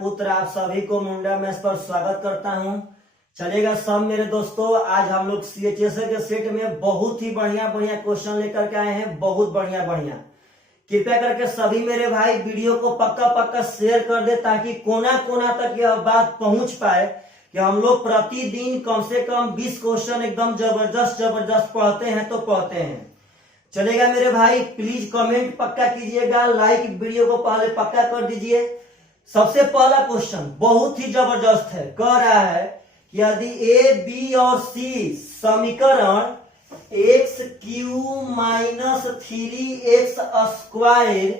पुत्र आप सभी को मुंडा मैथ्स पर स्वागत करता हूं। चलेगा सब मेरे दोस्तों, आज हम लोग सीएचएसए के सेट में बहुत ही बढ़िया बढ़िया क्वेश्चन लेकर के आए हैं। बहुत बढ़िया बढ़िया, कृपया करके सभी मेरे भाई वीडियो को पक्का पक्का शेयर कर दे ताकि कोना कोना तक यह बात पहुंच पाए कि हम लोग प्रतिदिन कम से कम 20 क्वेश्चन एकदम जबरदस्त पढ़ते हैं तो पढ़ते हैं। चलेगा मेरे भाई, प्लीज कमेंट पक्का कीजिएगा, लाइक वीडियो को पहले पक्का कर दीजिए। सबसे पहला क्वेश्चन बहुत ही जबरदस्त है, कह रहा है कि यदि ए बी और सी समीकरण x Q minus 3x square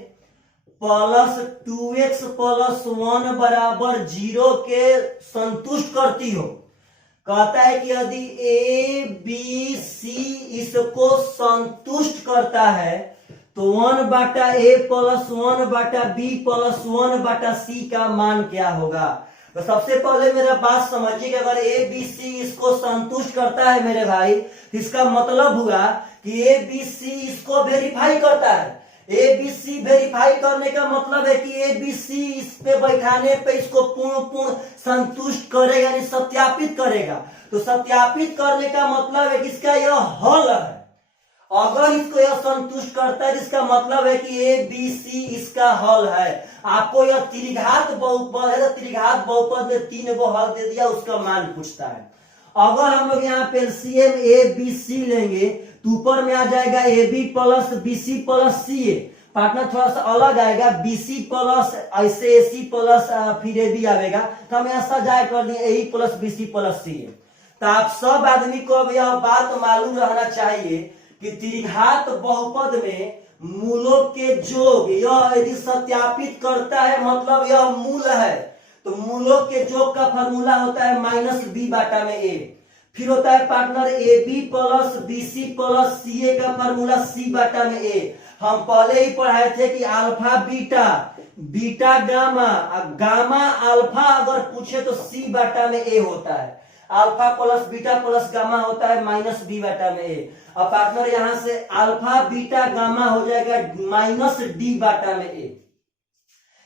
plus 2x plus 1 बराबर 0 के संतुष्ट करती हो। कहता है कि यदि ए बी सी इसको संतुष्ट करता है तो 1/a plus 1/b plus 1/c का मान क्या होगा। तो सबसे पहले मेरा बात समझिए कि अगर ए बी सी इसको संतुष्ट करता है मेरे भाई, तो इसका मतलब हुआ कि ए बी सी इसको वेरीफाई करता है। ए बी सी वेरीफाई करने का मतलब है कि ए बी सी इस पे बैठाने पे इसको पूर्ण संतुष्ट करेगा, यानी सत्यापित करेगा। तो सत्यापित करने का मतलब है कि इसका यह हल है। अगर इसको यह संतुष्ट करता है इसका मतलब है कि ए बी सी इसका हल है। आपको यह त्रिघात बहुपद है तो त्रिघात बहुपद में 3 गो हल दे दिया, उसका मान पूछता है। अगर हम लोग यहाँ पे एलसीएम ए बी सी लेंगे तो ऊपर में आ जाएगा A B plus B C plus C A, partner थोड़ा सा अलग आएगा, बी सी प्लस ऐसे ए सी प्लस फिर ए बी आएगा। तो हम यहाँ सजाए कर दिए ए plus B C plus C ए। तो आप सब आदमी को अब यह बात मालूम रहना चाहिए कि त्रिघात बहुपद में मूलों के योग यह यदि सत्यापित करता है मतलब यह मूल है। तो मूलों के योग का फॉर्मूला होता है माइनस बी बाटा में ए। फिर होता है partner A B plus B C plus C A का फॉर्मूला सी बाटा में ए। हम पहले ही पढ़ाए थे कि alpha beta beta gamma, gamma alpha अगर पूछे तो सी बाटा में ए होता है। Alpha plus beta plus gamma होता है माइनस बी बाटा में ए। अब पार्टनर यहां से अल्फा बीटा गामा हो जाएगा माइनस डी बाटा में ए।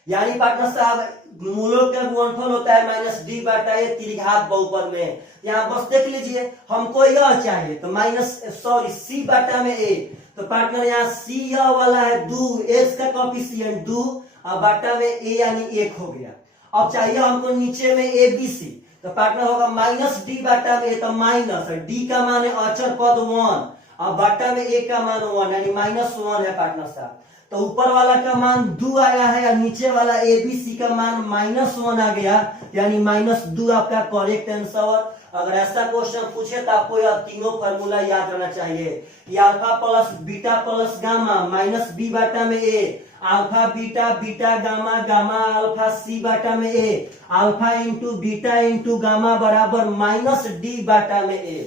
यानी पार्टनर साहब मूलों का गुणनफल होता है माइनस डी बाटा ए त्रिघात बहुपद में। यहाँ बस देख लीजिए, हमको यह चाहिए तो सी बाटा में ए। तो पार्टनर यहाँ सी यह वाला है 2, एक्स का कोएफिशिएंट 2 और बाटा में ए यानी 1 हो गया। अब चाहिए हमको नीचे में ए बी सी, तो पार्टनर होगा माइनस डी बाटा में ए। तो माइनस डी का मान है अचर पद 1 और बाटा में ए का मान 1 यानी -1 है पार्टनर साहब। तो ऊपर वाला का मान 2 आया है और नीचे वाला ए बी सी का मान -1 आ गया, यानी -2 आपका करेक्ट आंसर। अगर ऐसा क्वेश्चन पूछे तो आपको यह तीनों फॉर्मूला याद रहना चाहिए कि alpha plus beta plus gamma minus B बाटा में A, alpha beta beta gamma gamma alpha C बाटा में A, alpha into beta into gamma बराबर माइनस डी बाटा में ए।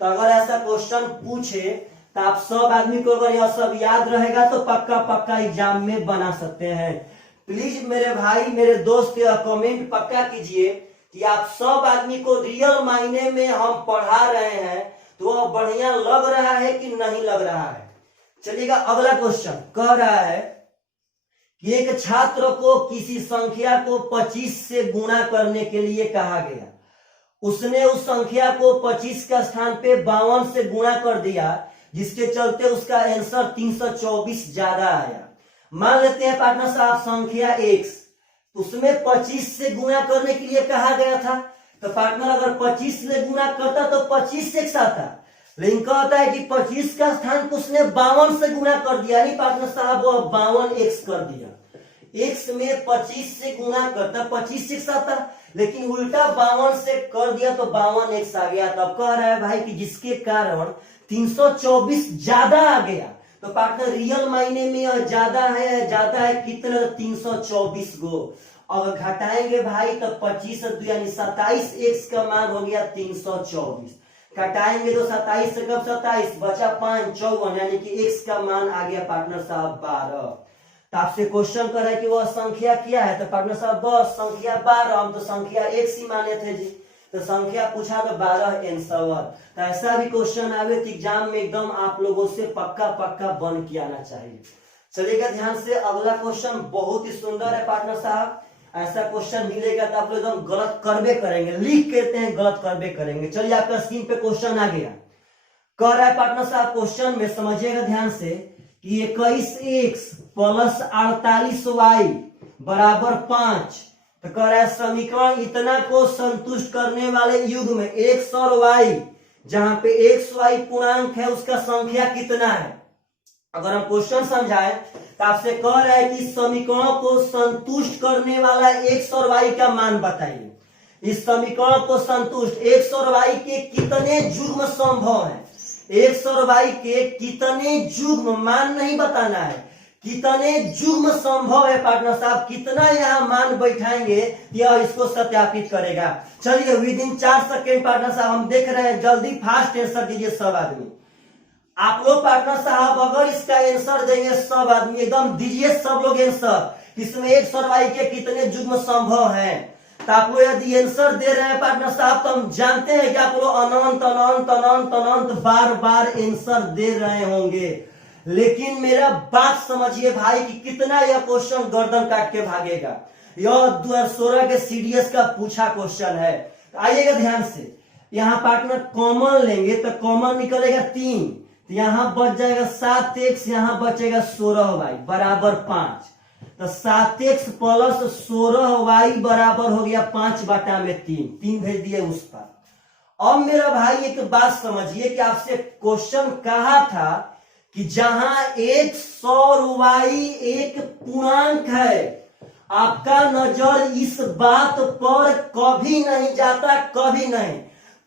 तो अगर ऐसा क्वेश्चन पूछे तो आप सब आदमी को अगर यह सब याद रहेगा तो पक्का पक्का एग्जाम में बना सकते हैं। प्लीज मेरे भाई मेरे दोस्त कमेंट पक्का कीजिए कि आप सब आदमी को रियल मायने में हम पढ़ा रहे हैं तो वह बढ़िया लग रहा है कि नहीं लग रहा है। चलिएगा अगला क्वेश्चन कह रहा है कि एक छात्र को किसी संख्या को 25 से गुणा करने के लिए कहा गया। उसने उस संख्या को 25 का स्थान पे 52 से गुणा कर दिया, जिसके चलते उसका आंसर 324 ज्यादा आया। मान लेते हैं पार्टनर साहब संख्या x, उसमें 25 से गुणा करने के लिए कहा गया था। तो पार्टनर अगर 25 से गुणा करता तो 25 x आता, लेकिन कहता है कि 25 का स्थान को उसने 52 से गुणा कर दिया, यानी पार्टनर साहब वो 52x कर दिया। x में 25 से गुणा करता 25x आता, लेकिन उल्टा 52 से कर दिया तो 52x आ गया। तब कह रहा है भाई कि जिसके कारण 324 ज्यादा आ गया। तो पार्टनर रियल मायने में यह ज्यादा है कितना 324 गो। अगर घटाएंगे भाई तो 25 यानी 27x का मान हो गया 324। घटाएंगे तो 27 से कब 27 बचा 5 54, यानी कि x का मान आ गया पार्टनर साहब 12। तो आपसे क्वेश्चन कर रहा है कि वह संख्या क्या है, तो पार्टनर साहब बस संख्या 12, हम तो संख्या x ही माने थे जी। तो संख्या पूछा तो 12 आंसर। तो ऐसा भी क्वेश्चन आवे तो एग्जाम में एकदम आप लोगों से पक्का पक्का बन के आना चाहिए। चलिएगा ध्यान से, अगला क्वेश्चन बहुत ही सुंदर है पार्टनर साहब। ऐसा क्वेश्चन मिलेगा तो आप लोग एकदम गलत करबे करेंगे, लिख कहते हैं गलत करबे करेंगे। चलिए आपका स्क्रीन पे क्वेश्चन आ गया। कह रहा है पार्टनर साहब क्वेश्चन में समझिएगा ध्यान से कि 21x प्लस 48y बराबर 5। तो कह रहा है समीकरण इतना को संतुष्ट करने वाले युग्म x और y, जहां पे x y पूर्णांक है, उसका संख्या कितना है। अगर हम क्वेश्चन समझाए तो आपसे कह रहा है कि समीकरणों को संतुष्ट करने वाला x और y का मान बताइए। इस समीकरण को संतुष्ट x और y के कितने युग्म संभव है, x और y के कितने युग्म, मान नहीं बताना है, कितने युग्म संभव है पार्टनर साहब, कितना यहाँ मान बैठाएंगे यह इसको सत्यापित करेगा। चलिए विद इन 4 सेकेंड पार्टनर साहब हम देख रहे हैं, जल्दी फास्ट आंसर दीजिए सब आदमी। आप लोग पार्टनर साहब अगर इसका आंसर देंगे सब आदमी एकदम दीजिए सब लोग आंसर, इसमें x और y के कितने युग्म संभव है। तो आप लोग यदि आंसर दे रहे हैं पार्टनर साहब तो हम जानते हैं कि आप लोग अनंत अनंत अनंत अनंत बार बार आंसर दे रहे होंगे। लेकिन मेरा बात समझिए भाई कि कितना यह क्वेश्चन गर्दन काट के भागेगा। यह 2016 के सीडीएस का पूछा क्वेश्चन है। आइएगा ध्यान से, यहाँ पार्टनर कॉमन लेंगे तो कॉमन निकलेगा 3, तो यहाँ बच जाएगा 7x, यहाँ बचेगा 16y बराबर 5। तो 7x प्लस 16y बराबर हो गया 5/3 भेज दिए उस पर। अब मेरा भाई एक बात समझिए कि आपसे क्वेश्चन कहा था कि जहां x और y एक पूर्णांक है, आपका नजर इस बात पर कभी नहीं जाता, कभी नहीं।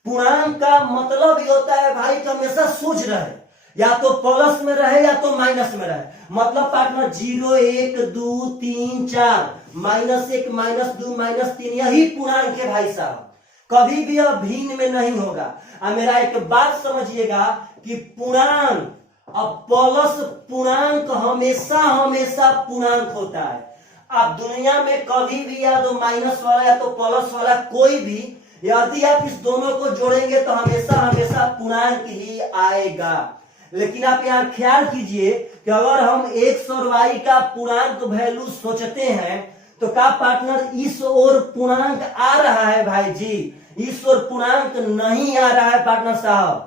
पूर्णांक का मतलब ये होता है भाई कि हमेशा सोच रहे, या तो प्लस में रहे या तो माइनस में रहे। मतलब पार्टनर 0 1 2 3 4 -1 -2 -3 यही पूर्णांक है भाई साहब, कभी भी यह भिन्न में नहीं होगा। अब मेरा एक बात समझिएगा कि पूर्णांक, अब प्लस पूर्णांक हमेशा हमेशा पूर्णांक होता है। आप दुनिया में कभी भी या तो माइनस वाला या तो प्लस वाला कोई भी, यदि आप इस दोनों को जोड़ेंगे तो हमेशा हमेशा पूर्णांक ही आएगा। लेकिन आप यहाँ ख्याल कीजिए कि अगर हम x और y का पूर्णांक वैल्यू सोचते हैं तो क्या पार्टनर इस ओर पूर्णांक आ रहा है भाई जी, इस ओर पूर्णांक नहीं आ रहा है पार्टनर साहब।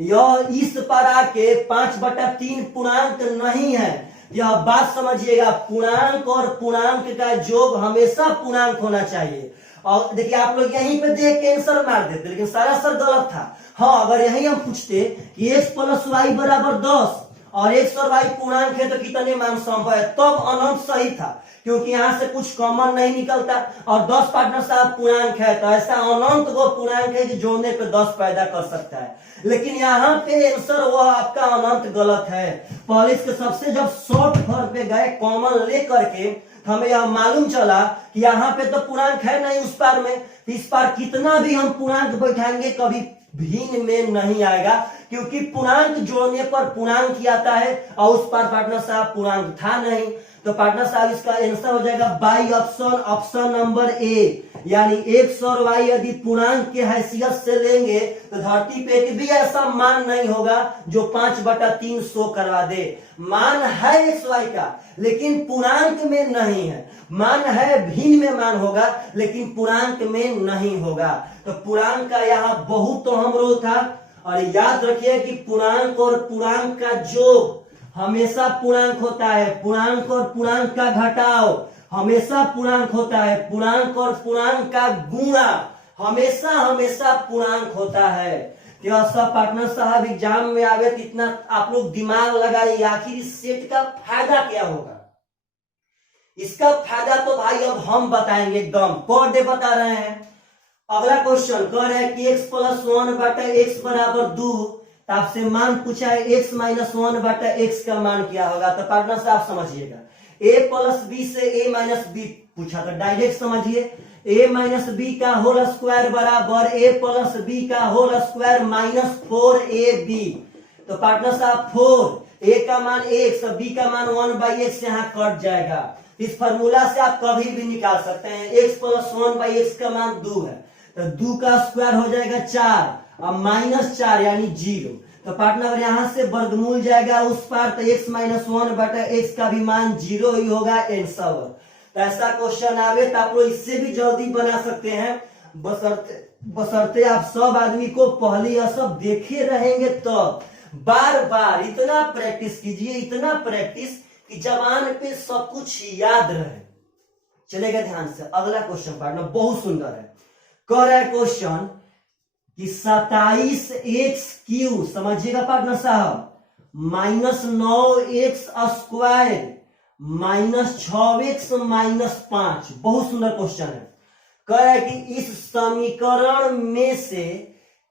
यह इस पर आके 5/3 पूर्णांक नहीं है, यह बात समझिएगा। पूर्णांक और पूर्णांक का योग हमेशा पूर्णांक होना चाहिए। और देखिए आप लोग यहीं पे देख के आंसर मार देते, लेकिन सारा सर गलत था। हाँ, अगर यही हम पूछते कि x प्लस y बराबर 10 और x और y पूर्णांक है तो कितने मान संभव है, तब अनंत सही था, क्योंकि यहाँ से कुछ कॉमन नहीं निकलता। और 10 पार्टनर साहब पूर्णांक है तो ऐसा अनंत वो पूर्णांक है कि जोड़ने पे 10 पैदा कर सकता है। लेकिन यहाँ पे आंसर वह आपका अनंत गलत है। पहले इसके सबसे जब शॉर्ट फॉर्म पे गए कॉमन ले करके, हमें यह मालूम चला कि यहाँ पे तो पूर्णांक है नहीं उस पार में, इस पार कितना भी हम पूर्णांक बैठाएंगे कभी भिन्न में नहीं आएगा, क्योंकि पूर्णांक जोड़ने पर पूर्णांक ही आता है और उस पार पार्टनर साहब पूर्णांक था नहीं। तो पार्टनर साहब इसका आंसर हो जाएगा by option, option number A. यानी x और y यदि पूर्णांक के हैसियत से लेंगे तो धरती पे एक भी ऐसा मान नहीं होगा जो 5/3 शो करवा दे। मान है x y का लेकिन पूर्णांक में नहीं है, मान है भिन्न में मान होगा लेकिन पूर्णांक में नहीं होगा। तो पूर्णांक का यहाँ बहुत अहम रोल था। और याद रखिए कि पूर्णांक और पूर्णांक का योग हमेशा पूर्णांक होता है, पूर्णांक और पूर्णांक का घटाव हमेशा पूर्णांक होता है, पूर्णांक और पूर्णांक का गुणा हमेशा हमेशा पूर्णांक होता है। तो सब पार्टनर साहब एग्जाम में आवे तो इतना आप लोग दिमाग लगाइए, आखिर इस सेट का फायदा क्या होगा। इसका फायदा तो भाई अब हम बताएंगे, एकदम पर डे बता रहे हैं। अगला क्वेश्चन कह रहे हैं कि x प्लस 1/x बराबर 2, तो आपसे मान पूछा है x माइनस 1/x का मान क्या होगा। तो पार्टनर से आप समझिएगा a प्लस बी से a माइनस बी पूछा, तो डायरेक्ट समझिए a माइनस बी का होल स्क्वायर बराबर a प्लस बी का होल स्क्वायर माइनस 4ab। तो पार्टनर साहब 4 a का मान x और b का मान 1/x यहाँ कट जाएगा। इस फार्मूला से आप कभी भी निकाल सकते हैं। x प्लस 1/x का मान 2 है, तो 2 का स्क्वायर हो जाएगा 4 और माइनस 4 यानी 0। तो पार्टनर यहां से वर्गमूल जाएगा उस पार, तो x माइनस 1/x का भी मान 0 ही होगा आंसर। तो ऐसा क्वेश्चन आवे तो आप लोग इससे भी जल्दी बना सकते हैं, बशर्ते आप सब आदमी को पहले यह सब देखे रहेंगे तो बार बार इतना प्रैक्टिस कीजिए, इतना प्रैक्टिस कि जबान पे सब कुछ याद रहे। चलेगा ध्यान से। अगला क्वेश्चन पार्टनर बहुत सुंदर है। कह रहा है क्वेश्चन कि 27x³ समझिएगा पार्टनर साहब, -9x² -6x -5। बहुत सुंदर क्वेश्चन है। कह रहा है कि इस समीकरण में से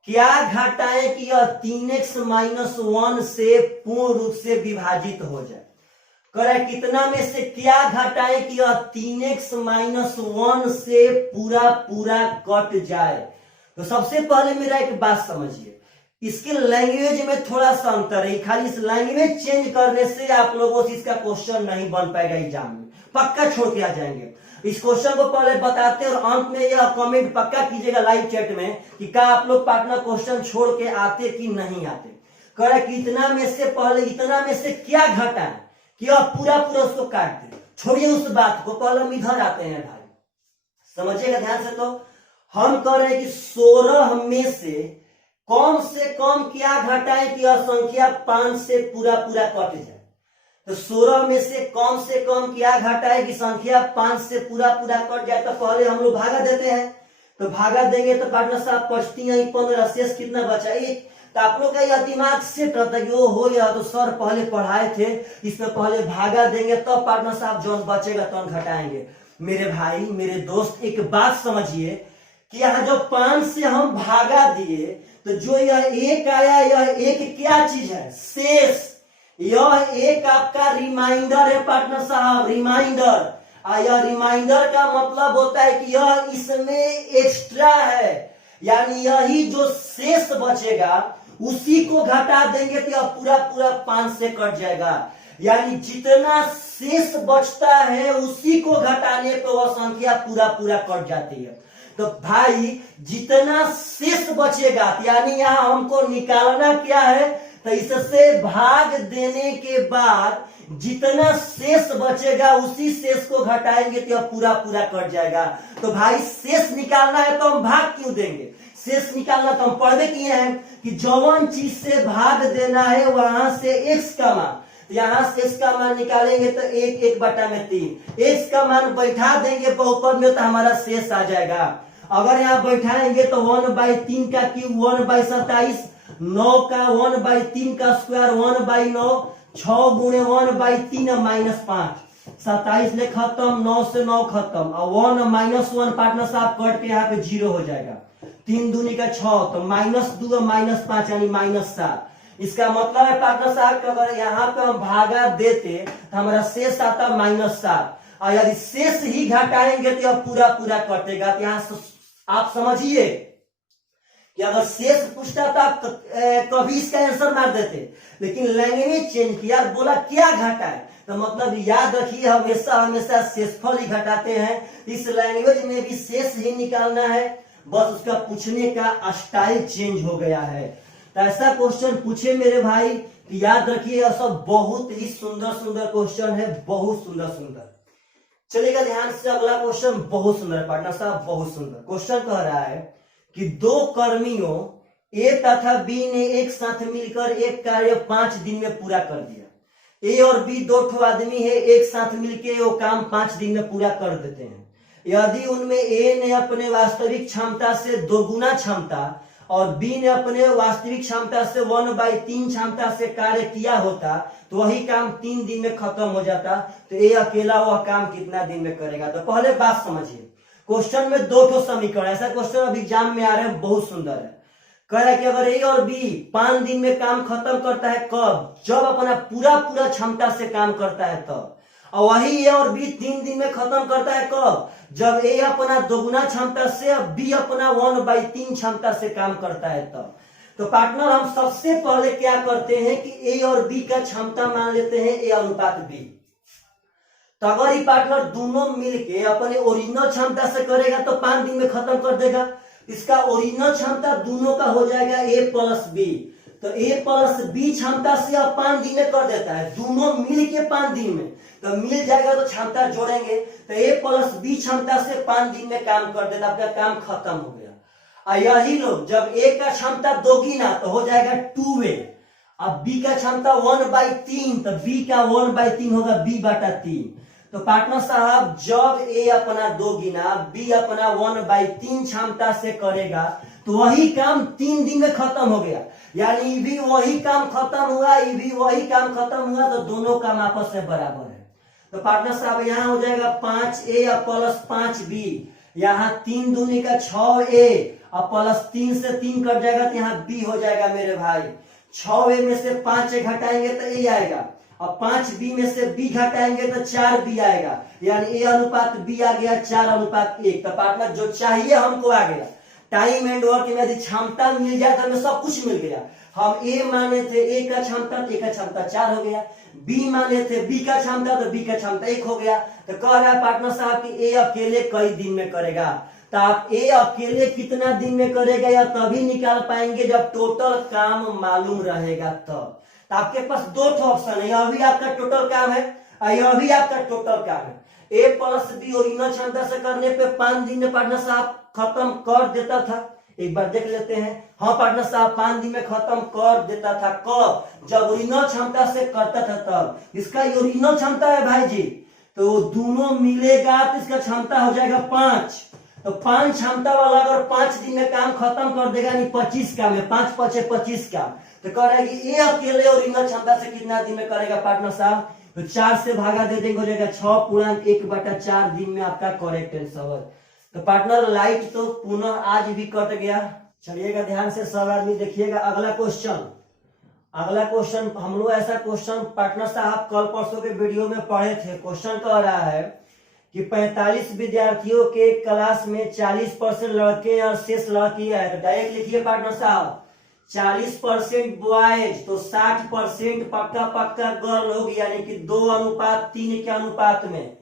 क्या घटाएं कि यह 3x - 1 से पूर्ण रूप से विभाजित हो जाए। कह रहा है कितना में से क्या घटाएं कि यह 3x - 1 से पूरा पूरा कट जाए। तो सबसे पहले मेरा एक बात समझिए, इसके लैंग्वेज में थोड़ा सा अंतर है। खाली इस लैंग्वेज चेंज करने से आप लोगों से इसका क्वेश्चन नहीं बन पाएगा एग्जाम में, पक्का छोड़ के आ जाएंगे। इस क्वेश्चन को पहले बताते हैं और अंत में यह कमेंट पक्का कीजिएगा लाइव चैट में कि क्या आप लोग पार्टनर क्वेश्चन छोड़ के आते कि नहीं आते। कह रहा है कि इतना में से पहले इतना में से क्या घटा है कि आप पूरा पूरा उसको काट दे। छोड़िए उस बात को, पहले हम इधर आते हैं भाई, समझिएगा ध्यान से। तो हम कह रहे हैं कि 16 में से कम क्या घटाएं कि यह संख्या 5 से पूरा पूरा कट जाए। तो 16 में से कम क्या घटाए कि संख्या 5 से पूरा पूरा कट जाए। तो पहले हम लोग भागा देते हैं, तो भागा देंगे तो पार्टनर साहब 25 15 शेष कितना बचा 1। तो आप लोग का यह दिमाग सेट रहता है कि वो हो गया तो सर पहले पढ़ाए थे, इसमें पहले भागा देंगे तब पार्टनर साहब जो बचेगा तो घटाएंगे। मेरे भाई मेरे दोस्त एक बात समझिए कि यहाँ जो 5 से हम भागा दिए तो जो यह 1 आया, यह 1 क्या चीज है, शेष। यह 1 आपका रिमाइंडर है पार्टनर साहब, रिमाइंडर। यह रिमाइंडर का मतलब होता है कि यह इसमें एक्स्ट्रा है, यानी यही जो शेष बचेगा उसी को घटा देंगे तो यह पूरा पूरा 5 से कट जाएगा। यानी जितना शेष बचता है उसी को घटाने पर वह संख्या पूरा पूरा कट जाती है। तो भाई जितना शेष बचेगा, यानी यहाँ हमको निकालना क्या है, तो इससे भाग देने के बाद जितना शेष बचेगा उसी शेष को घटाएंगे तो पूरा पूरा कट जाएगा। तो भाई शेष निकालना है तो हम भाग क्यों देंगे, शेष निकालना तो हम पढ़ते किए हैं कि जौन चीज से भाग देना है वहां से x का मान, यहाँ से x का मान निकालेंगे तो 1/3। x का मान बैठा देंगे बहुपद में तो हमारा शेष आ जाएगा। अगर यहाँ बैठाएंगे तो 1/3 का क्यूब 1/27, 9 का 1/3 का स्क्वायर 1/9, 6 गुणे 1/3 -5, 27 ले खत्म, 9 से 9 खत्म, और 1 - 1 पार्टनर साहब कट के यहाँ पे 0 हो जाएगा। 3 दूनी का 6, तो -2 -5 यानी -7। इसका मतलब है पार्टनर साहब कि अगर यहाँ पे हम भागा देते तो हमारा शेष आता -7, और यदि शेष ही घटाएंगे तो यह पूरा पूरा कटेगा। तो यहाँ आप समझिए कि अगर शेष पूछता तो आप कभी इसका आंसर मार देते, लेकिन लैंग्वेज चेंज किया, बोला क्या घटा है, तो मतलब याद रखिए हमेशा हमेशा शेषफल ही घटाते हैं। इस लैंग्वेज में भी शेष ही निकालना है, बस उसका पूछने का स्टाइल चेंज हो गया है। तो ऐसा क्वेश्चन पूछे मेरे भाई कि याद रखिए यह सब बहुत ही सुंदर सुंदर क्वेश्चन है, बहुत सुंदर सुंदर। चलेगा ध्यान से। अगला क्वेश्चन बहुत सुंदर है पार्टनर साहब, बहुत सुंदर क्वेश्चन कह रहा है कि 2 कर्मियों ए तथा बी ने एक साथ मिलकर एक कार्य 5 दिन में पूरा कर दिया। ए और बी 2 आदमी है, एक साथ मिलकर वो काम 5 दिन में पूरा कर देते हैं। यदि उनमें ए ने अपने वास्तविक क्षमता से 2 गुना क्षमता और बी ने अपने वास्तविक क्षमता से 1/3 क्षमता से कार्य किया होता तो वही काम 3 दिन में खत्म हो जाता। तो ए अकेला वह काम कितना दिन में करेगा। तो पहले बात समझिए, क्वेश्चन में 2 समीकरण, ऐसा क्वेश्चन अब एग्जाम में आ रहे हैं, बहुत सुंदर है। कह रहा है कि अगर ए और बी 5 दिन में काम खत्म करता है, कब, जब अपना पूरा पूरा क्षमता से काम करता है तब, और वही ए और बी 3 दिन में खत्म करता है, कब, जब ए अपना 2 गुना क्षमता से बी अपना 1/3 क्षमता से काम करता है तब। तो पार्टनर हम सबसे पहले क्या करते हैं कि ए और बी का क्षमता मान लेते हैं ए अनुपात बी। तो अगर ये पार्टनर दोनों मिलके अपने ओरिजिनल क्षमता से करेगा तो 5 दिन में खत्म कर देगा। इसका ओरिजिनल क्षमता दोनों का हो जाएगा ए प्लस बी। तो ए प्लस बी क्षमता से अब 5 दिन में कर देता है, दोनों मिल के 5 दिन में, तो मिल जाएगा तो क्षमता जोड़ेंगे तो ए प्लस बी क्षमता से 5 दिन में काम कर देता, आपका काम खत्म हो गया। और यही लोग जब ए का क्षमता दोगुना तो हो जाएगा 2a, अब बी का क्षमता 1/3 तो बी का 1/3 होगा b/3। तो पार्टनर साहब जब ए अपना दोगुना बी अपना 1/3 क्षमता से करेगा तो वही काम 3 दिन में खत्म हो गया, यानी ये भी वही काम खत्म हुआ, ये भी वही काम खत्म हुआ, तो दोनों काम आपस में बराबर है। तो पार्टनर साहब यहाँ हो जाएगा 5a प्लस 5b, यहाँ 3 दूनी का 6a और प्लस 3 से 3 कट जाएगा तो यहाँ b हो जाएगा मेरे भाई। 6a में से 5a घटाएंगे तो a आएगा, और 5b में से b घटाएंगे तो 4b आएगा, यानी a अनुपात b आ गया 4:1। तो पार्टनर जो चाहिए हमको आ गया। टाइम एंड वर्क में यदि क्षमता मिल जाए तो हमें सब कुछ मिल गया। हम ए माने थे ए का क्षमता तो ए का क्षमता 4 हो गया, बी माने थे बी का क्षमता तो बी का क्षमता 1 हो गया। तो कह रहा है पार्टनर साहब कि ए अकेले कई दिन में करेगा, तो आप ए अकेले कितना दिन में करेगा या तभी निकाल पाएंगे जब टोटल काम मालूम रहेगा तब। तो आपके पास 2 ऑप्शन है, यह भी आपका टोटल काम है और यह भी आपका टोटल काम है। ए प्लस बी ओरिजिनल क्षमता से करने पे 5 दिन में पार्टनर साहब खत्म कर देता था, एक बार देख लेते हैं। हाँ पार्टनर साहब 5 दिन में खत्म कर देता था, कब? जब ओरिजिनल क्षमता से करता था तब। इसका ओरिजिनल क्षमता है भाई जी, तो दोनों मिलेगा तो इसका क्षमता हो जाएगा 5। तो 5 क्षमता वाला अगर 5 दिन में काम खत्म कर देगा, नहीं 25 काम है, 5 5 25 काम। तो कह रहा है कि ये अकेले ओरिजिनल क्षमता से कितना दिन में करेगा पार्टनर साहब? तो 4 से भागा दे देंगे, हो जाएगा 6.1/4 दिन में आपका करेक्ट आंसर। तो पार्टनर लाइट तो पुनः आज भी कट गया। चलिएगा ध्यान से सब आदमी देखिएगा अगला क्वेश्चन हम लोग ऐसा क्वेश्चन पार्टनर साहब कल परसों के वीडियो में पढ़े थे। क्वेश्चन कह रहा है कि 45 विद्यार्थियों के क्लास में 40% लड़के और शेष लड़कियां है। तो डायरेक्ट लिखिए पार्टनर साहब 40% बॉयज तो 60% पक्का गर्ल होगी, यानी कि 2:3 के अनुपात में।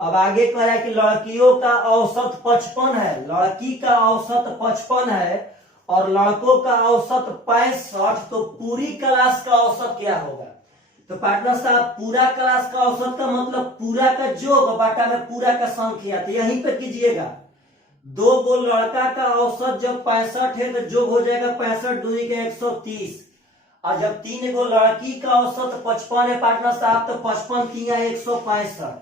अब आगे कह रहा है कि लड़कियों का औसत 55 है, लड़की का औसत 55 है और लड़कों का औसत 65, तो पूरी क्लास का औसत क्या होगा? तो पार्टनर साहब पूरा क्लास का औसत का मतलब पूरा का जोग बाटा में पूरा का संख्या, तो यहीं पे कीजिएगा। 2 गो लड़का का औसत जब 65 है तो जोग हो जाएगा 65 दूनी के 130, और जब 3 गो लड़की का औसत 55 है पार्टनर साहब तो 55 3 165,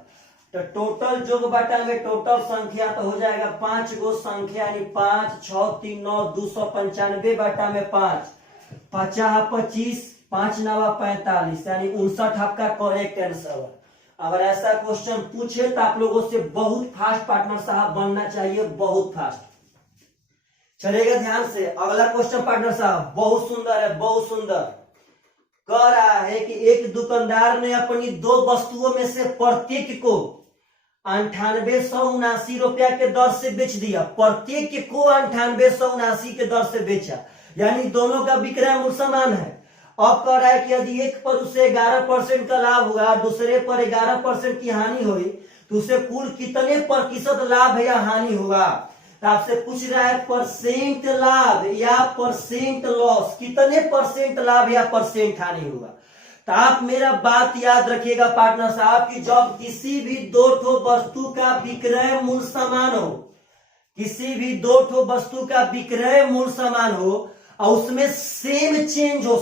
तो टोटल जोग बाटा में टोटल संख्या तो हो जाएगा 5 गो संख्या, यानी 5 6 3 9 295 बाटा में 5 50 25 5 9 45, यानी 59 आपका करेक्ट आंसर। अगर ऐसा क्वेश्चन पूछे तो आप लोगों से बहुत फास्ट पार्टनर साहब बनना चाहिए, बहुत फास्ट। चलेगा ध्यान से अगला क्वेश्चन पार्टनर साहब, बहुत सुंदर है, बहुत सुंदर। कह रहा है कि एक दुकानदार ने अपनी 2 वस्तुओं में से प्रत्येक को 9879 रुपया के दर से बेच दिया, प्रत्येक को 9879 के दर से बेचा, यानी दोनों का विक्रय मूल्य समान है। अब कह रहा है कि यदि एक पर उसे 11% का लाभ हुआ, दूसरे पर 11% की हानि हुई, तो उसे कुल कितने प्रतिशत लाभ या हानि हुआ? तो आपसे पूछ रहा है परसेंट लाभ या परसेंट लॉस, कितने परसेंट लाभ या परसेंट हानि हुआ? तो आप मेरा बात याद रखिएगा पार्टनर साहब कि जब किसी भी 2 ठो वस्तु का विक्रय मूल्य समान हो, किसी भी 2 ठो वस्तु का विक्रय मूल्य समान हो और उसमें सेम चेंज हो,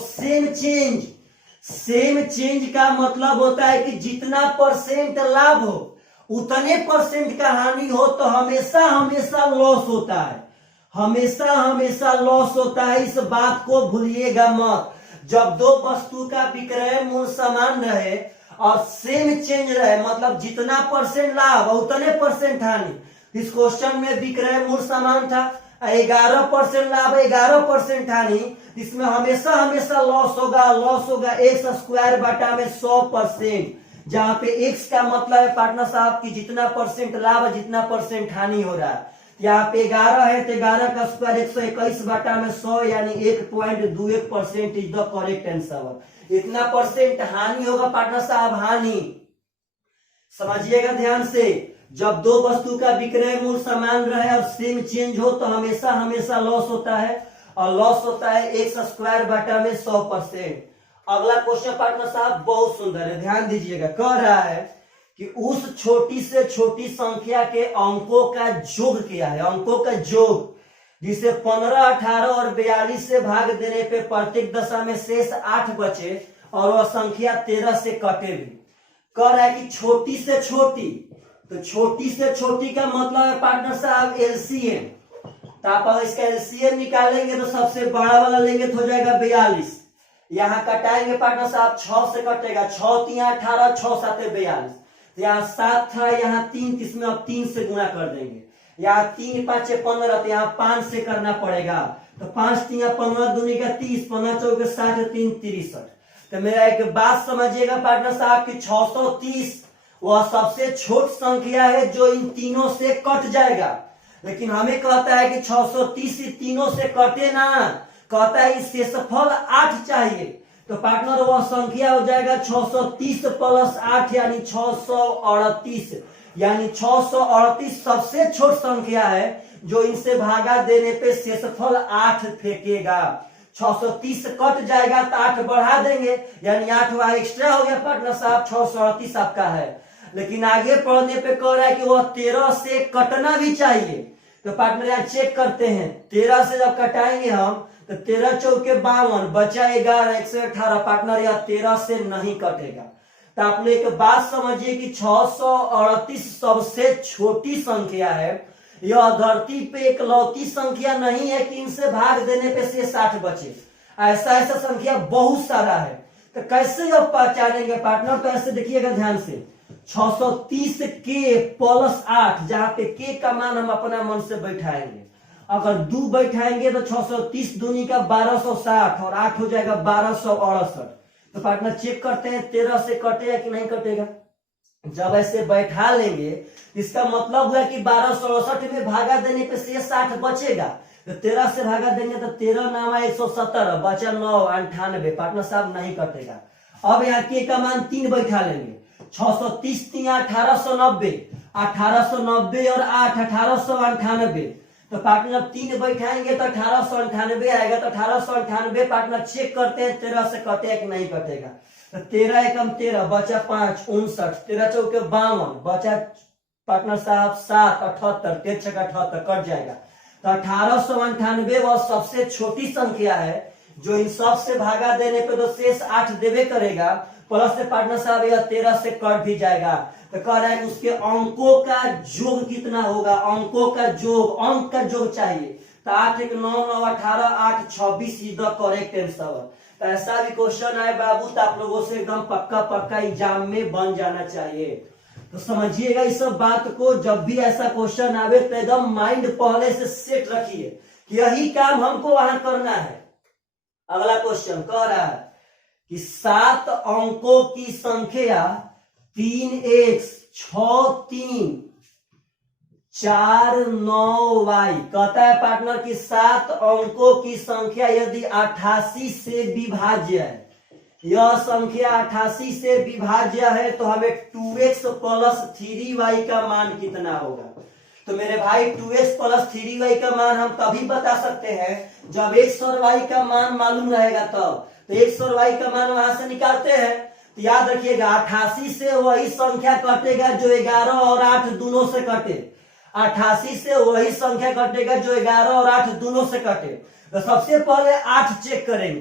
सेम चेंज का मतलब होता है कि जितना परसेंट लाभ हो उतने परसेंट का हानि हो, तो हमेशा लॉस होता है, हमेशा लॉस होता है। इस बात को भूलिएगा मत। जब 2 वस्तु का विक्रय मूल्य समान रहे और सेम चेंज रहे, मतलब जितना परसेंट लाभ उतने परसेंट हानि। इस क्वेश्चन में विक्रय मूल्य समान था, 11% लाभ 11% हानि, इसमें हमेशा लॉस होगा एक्स स्क्वायर बटा में 100%, जहां पे एक्स का मतलब है पार्टनर साहब की जितना परसेंट लाभ जितना परसेंट हानि हो रहा है। यहाँ पे 11 है तो 11 का स्क्वायर 121 बटा में 100, यानी 1.21% इज द करेक्ट आंसर। इतना परसेंट हानि होगा पार्टनर साहब, हानि समझिएगा ध्यान से। जब 2 वस्तु का विक्रय मूल्य समान रहे और सेम चेंज हो तो हमेशा लॉस होता है, और लॉस होता है एक्स स्क्वायर बटा में 100%। अगला क्वेश्चन पार्टनर साहब बहुत सुंदर है, ध्यान दीजिएगा। कह रहा है कि उस छोटी से छोटी संख्या के अंकों का योग क्या है, अंकों का योग, जिसे 15, 18 और 42 से भाग देने पे प्रत्येक दशा में शेष 8 बचे और वह संख्या 13 से कटे भी। कह रहा है कि छोटी से छोटी, तो छोटी से छोटी का मतलब है पार्टनर साहब एलसीएम। तो आप अगर इसका एलसीएम निकालेंगे तो सबसे बड़ा वाला लेंगे तो हो जाएगा 42। यहाँ कटाएंगे पार्टनर साहब 6 से कटेगा, 6 3 18, 6 7 42। तो यहाँ 7 था, यहाँ 3, इसमें अब 3 से गुणा कर देंगे। यहाँ 3 5 15, तो यहाँ 5 से करना पड़ेगा। तो 5 3 15 दूनी का 30, 15 चौके 60, 3 63। तो मेरा एक बात समझिएगा पार्टनर साहब कि 630 वह सबसे छोट संख्या है जो इन तीनों से कट जाएगा। लेकिन हमें कहता है कि 630 तीनों से कटे ना, कहता है इस शेषफल 8 चाहिए। तो पार्टनर वह संख्या हो जाएगा 630 प्लस 8 यानी 638। यानी 638 सबसे छोट संख्या है जो इनसे भागा देने पे शेषफल 8 फेंकेगा। 630 कट जाएगा तो 8 बढ़ा देंगे, यानी 8 वहां एक्स्ट्रा हो गया पार्टनर साहब, 638 आपका है। लेकिन आगे पढ़ने पे कह रहा है कि वह 13 से कटना भी चाहिए। तो पार्टनर यहाँ चेक करते हैं, 13 से जब कटाएंगे हम तो 13 चौके 52, बचा 11, 118। पार्टनर यह 13 से नहीं कटेगा। तो आप लोग एक बात समझिए कि 638 सबसे छोटी संख्या है। यह धरती पे एक लौती संख्या नहीं है कि इनसे भाग देने पे से 60 बचे। ऐसा संख्या बहुत सारा है। तो कैसे अब पहचानेंगे पार्टनर? तो ऐसे देखिएगा ध्यान से, 630 के प्लस 8, जहां पे के का मान हम अपना मन से बैठाएंगे। अगर 2 बैठाएंगे तो 630 दूनी का 1260 और 8 हो जाएगा 1268। तो पार्टनर चेक करते हैं 13 से कटेगा कि नहीं कटेगा। जब ऐसे बैठा लेंगे इसका मतलब हुआ कि 1268 में भागा देने पे शेष 60 बचेगा। तो 13 से भागा देंगे तो 13 नामा 170, बचा 9 98। पार्टनर साहब नहीं कटेगा। अब यहाँ के का मान 3 बैठा लेंगे, 630 3 1890, 1890 और 8 1898। तो पार्टनर जब 3 बैठाएंगे तो 1898 आएगा। तो 1898 पार्टनर चेक करते हैं 13 से कटेगा कि नहीं कटेगा। तो 13 एकम 13, बचा 5 59, 13 चौके 52, बचा पार्टनर साहब 7 78, 13 छक्का 78, कट जाएगा। तो 1898 वह सबसे छोटी संख्या है जो इन सब से भागा देने पे तो शेष 8 देवे करेगा, प्लस से पार्टनर साहब यह 13 से कट भी जाएगा। तो कह रहा है कि उसके अंकों का योग कितना होगा, अंकों का योग, अंक का योग चाहिए। तो 8 1 9 9 18, 8 26 इज द करेक्ट आंसर। तो ऐसा भी क्वेश्चन आए बाबू तो आप लोगों से एकदम पक्का एग्जाम में बन जाना चाहिए। तो समझिएगा इस सब बात को, जब भी ऐसा क्वेश्चन आवे तो एकदम माइंड पहले से सेट रखिए कि यही काम हमको वहां करना है। अगला क्वेश्चन कह रहा है कि 7 अंकों की संख्या 3x 6 3 4 9 y। कहता है पार्टनर कि 7 अंकों की संख्या यदि 88 से विभाज्य है, यह संख्या 88 से विभाज्य है, तो हमें 2x प्लस 3y का मान कितना होगा। तो मेरे भाई 2x प्लस 3y का मान हम तभी बता सकते हैं जब x और y का मान मालूम रहेगा तब। तो x और y का मान वहां से निकालते हैं। तो याद रखिएगा 88 से वही संख्या कटेगा जो 11 और 8 दोनों से कटे। 88 से वही संख्या कटेगा जो 11 और 8 दोनों से कटे। तो सबसे पहले 8 चेक करेंगे।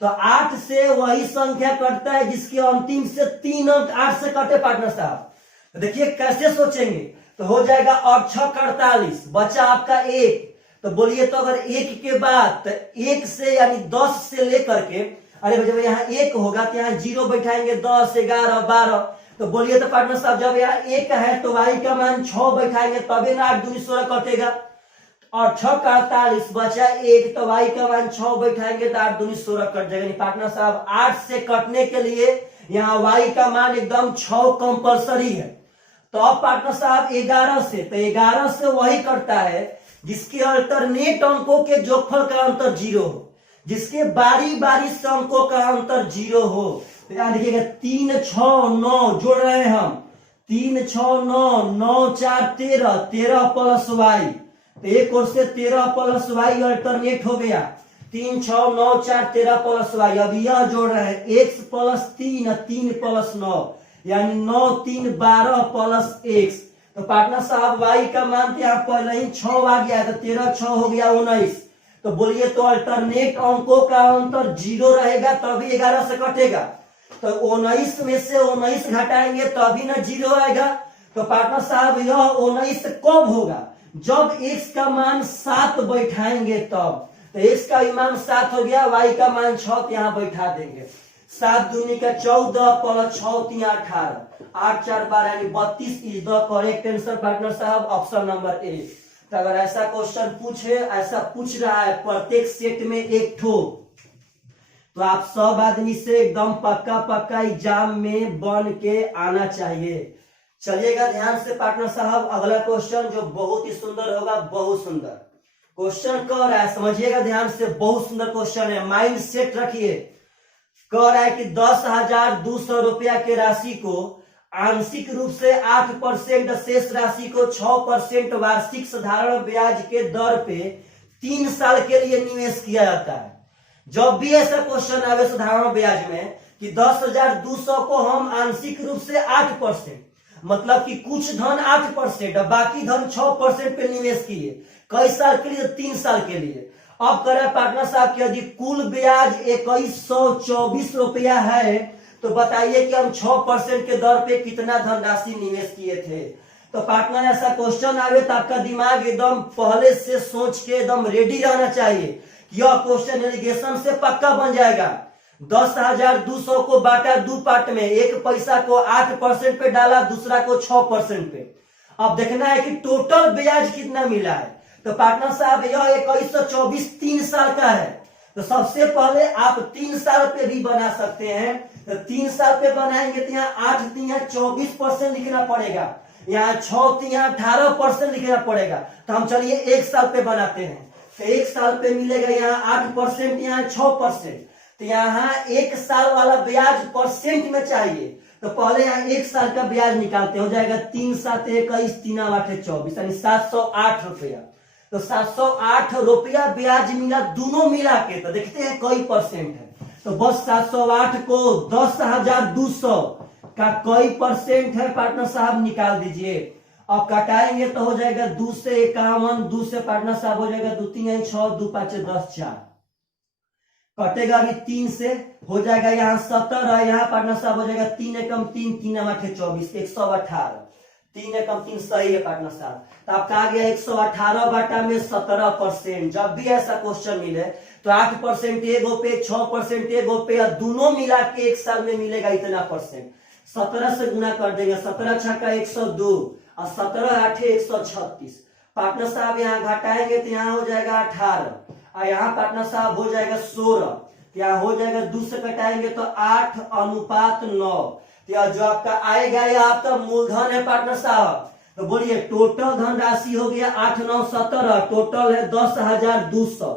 तो 8 से वही संख्या कटता है जिसके अंतिम से 3 अंक 8 से कटे पार्टनर साहब। तो देखिए कैसे सोचेंगे, तो हो जाएगा 8 6 48, बचा आपका 1। तो बोलिए तो अगर 1 के बाद तो 1 से यानी 10 से लेकर के, अरे जब यहाँ 1 होगा तो यहाँ 0 बैठाएंगे, 10 11 12। तो बोलिए तो पार्टनर साहब जब यहाँ 1 है तो y का मान 6 बैठाएंगे तभी ना 8 दूनी 16 कटेगा। और 6 48 बचा 1, तो y का मान 6 बैठाएंगे तो 8 दूनी 16 कट जाएगा। पार्टनर साहब 8 से कटने के लिए यहाँ y का मान एकदम 6 कंपल्सरी है। तो अब पार्टनर साहब 11 से, तो 11 से वही कटता है जिसके अल्टरनेट अंकों के जोगफल का अंतर 0 हो, जिसके बारी बारी से अंकों का अंतर 0 हो। तो याद रखिएगा 3 6 9 जोड़ रहे हैं हम, 3 6 9 9 4 13, 13 प्लस y। तो एक ओर से 13 प्लस y अल्टरनेट हो गया। 3 6 9 4 13 प्लस वाई। अब यह जोड़ रहे हैं x प्लस 3 3 प्लस 9 यानी 9 3 12 प्लस x। तो पार्टनर साहब y का मान यहाँ पहले ही 6 आ गया है, तो 13 6 हो गया 19। तो बोलिए तो अल्टरनेट अंकों का अंतर 0 रहेगा तभी 11 से कटेगा। तो 19 में से 19 घटाएंगे तभी ना 0 आएगा। तो पार्टनर साहब यह 19 कब होगा? जब x का मान 7 बैठाएंगे तब। तो x का मान 7 हो गया, y का मान 6 यहाँ बैठा देंगे। 7 दूनी का 14 प्लस 6 3 18 8 4 12 यानी 32 is the correct answer partner साहब, ऑप्शन नंबर ए। तो अगर ऐसा क्वेश्चन पूछे, ऐसा पूछ रहा है प्रत्येक सेट में एक ठो, तो आप सब आदमी से एकदम पक्का एग्जाम में बन के आना चाहिए। चलिएगा ध्यान से पार्टनर साहब, अगला क्वेश्चन जो बहुत ही सुंदर होगा, बहुत सुंदर क्वेश्चन कह रहा है, समझिएगा ध्यान से, बहुत सुंदर क्वेश्चन है, माइंड सेट रखिए। कह रहा है कि 10,200 रुपया के राशि को आंशिक रूप से 8% शेष राशि को 6% वार्षिक साधारण ब्याज के दर पे 3 साल के लिए निवेश किया जाता है। जब भी ऐसा क्वेश्चन आवे साधारण ब्याज में कि 10,200 को हम आंशिक रूप से 8%, मतलब कि कुछ धन 8% और बाकी धन 6% पे निवेश किए, कई साल के लिए? 3 साल के लिए। अब करे पार्टनर साहब कि यदि कुल ब्याज 2124 रुपया है, तो बताइए कि हम 6% के दर पे कितना धनराशि निवेश किए थे। तो पार्टनर ऐसा क्वेश्चन आवे तो आपका दिमाग एकदम पहले से सोच के एकदम रेडी रहना चाहिए। यह क्वेश्चन एलिगेशन से पक्का बन जाएगा। 10,200 को बांटा 2 पार्ट में, एक पैसा को 8% पे डाला, दूसरा को 6% पे। अब देखना है कि टोटल ब्याज कितना मिला है। तो पार्टनर साहब यह 2124 3 साल का है, तो सबसे पहले आप 3 साल पे भी बना सकते हैं। तो 3 साल पे बनाएंगे तो यहाँ 8 3 24% लिखना पड़ेगा, यहाँ 6 3 18% लिखना पड़ेगा। तो हम चलिए 1 साल पे बनाते हैं। तो 1 साल पे मिलेगा यहाँ 8%, यहाँ 6%। तो यहाँ 1 साल वाला ब्याज परसेंट में चाहिए। तो पहले यहाँ 1 साल का ब्याज निकालते, हो जाएगा 3 7 21 3 8 24 यानी 708 रुपया। तो 708 रुपया ब्याज मिला दोनों मिला के। तो देखते हैं कई परसेंट है। तो बस 708 को 10,200 का कई परसेंट है पार्टनर साहब, निकाल दीजिए। अब कटाएंगे तो हो जाएगा 2 से 51, 2 से पार्टनर साहब हो जाएगा 2 3 6 2 5 10 4, कटेगा अभी 3 से, हो जाएगा यहाँ 17, यहाँ पार्टनर साहब हो जाएगा 3 एकम 3 3 8 24 118, 3 एकम 3 सही है पार्टनर साहब। तो आपका आ गया 118 बाटा में 17%। जब भी ऐसा क्वेश्चन मिले तो 8% एगो पे, 6% एगो पे, और दोनों मिला के 1 साल में मिलेगा इतना परसेंट। 17 से गुना कर देंगे, 17 छक्का 102 और 17 8 136। पार्टनर साहब यहाँ घटाएंगे तो यहाँ हो जाएगा 18 और यहाँ पार्टनर साहब हो जाएगा 16। यहाँ हो जाएगा 2 से कटाएंगे तो 8:9। जो आपका आएगा यह आपका मूलधन है पार्टनर साहब। तो बोलिए टोटल धन राशि हो गया 8 9 17, टोटल है 10,200।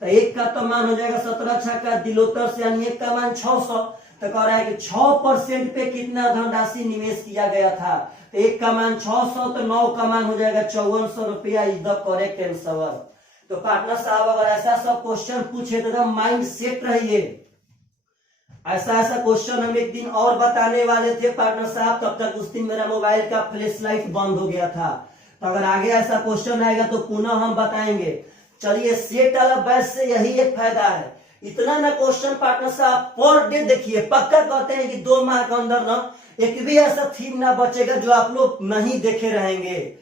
तो एक का तो मान हो जाएगा 17 छक्का दिलोतर से, यानी एक का मान 600। तो कह रहा है कि 6% पे कितना धनराशि निवेश किया गया था। तो एक का मान 600, तो 9 का मान हो जाएगा 5400 रुपया इज द करेक्ट आंसर। तो पार्टनर साहब अगर ऐसा सब क्वेश्चन पूछे तो एकदम माइंड सेट रहिए। ऐसा क्वेश्चन हम एक दिन और बताने वाले थे पार्टनर साहब, तब तक उस दिन मेरा मोबाइल का फ्लैश लाइट बंद हो गया था। तो अगर आगे ऐसा क्वेश्चन आएगा तो पुनः हम बताएंगे। चलिए सेट वाला बैच से यही एक फायदा है, इतना ना क्वेश्चन पार्टनर साहब पर डे देखिए, पक्का कहते हैं कि 2 माह के अंदर ना एक भी ऐसा थीम ना बचेगा जो आप लोग नहीं देखे रहेंगे।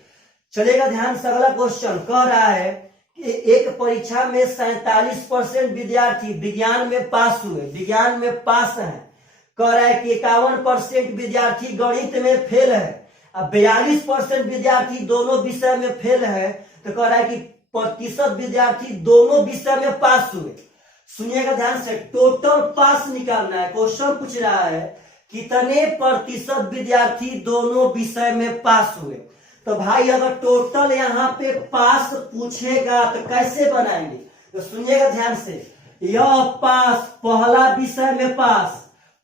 चलेगा ध्यान से, अगला क्वेश्चन कह रहा है कि एक परीक्षा में 47% विद्यार्थी विज्ञान में पास हुए, विज्ञान में पास हैं। कह रहा है कि 51% विद्यार्थी गणित में फेल है, अब 42% विद्यार्थी दोनों विषय में फेल है। तो कह रहा है कि प्रतिशत विद्यार्थी दोनों विषय में पास हुए। सुनिएगा ध्यान से, टोटल पास निकालना है। क्वेश्चन पूछ रहा है कितने प्रतिशत विद्यार्थी दोनों विषय में पास हुए। तो भाई अगर टोटल यहाँ पे पास पूछेगा तो कैसे बनाएंगे? तो सुनिएगा ध्यान से, यह पास पहला विषय में पास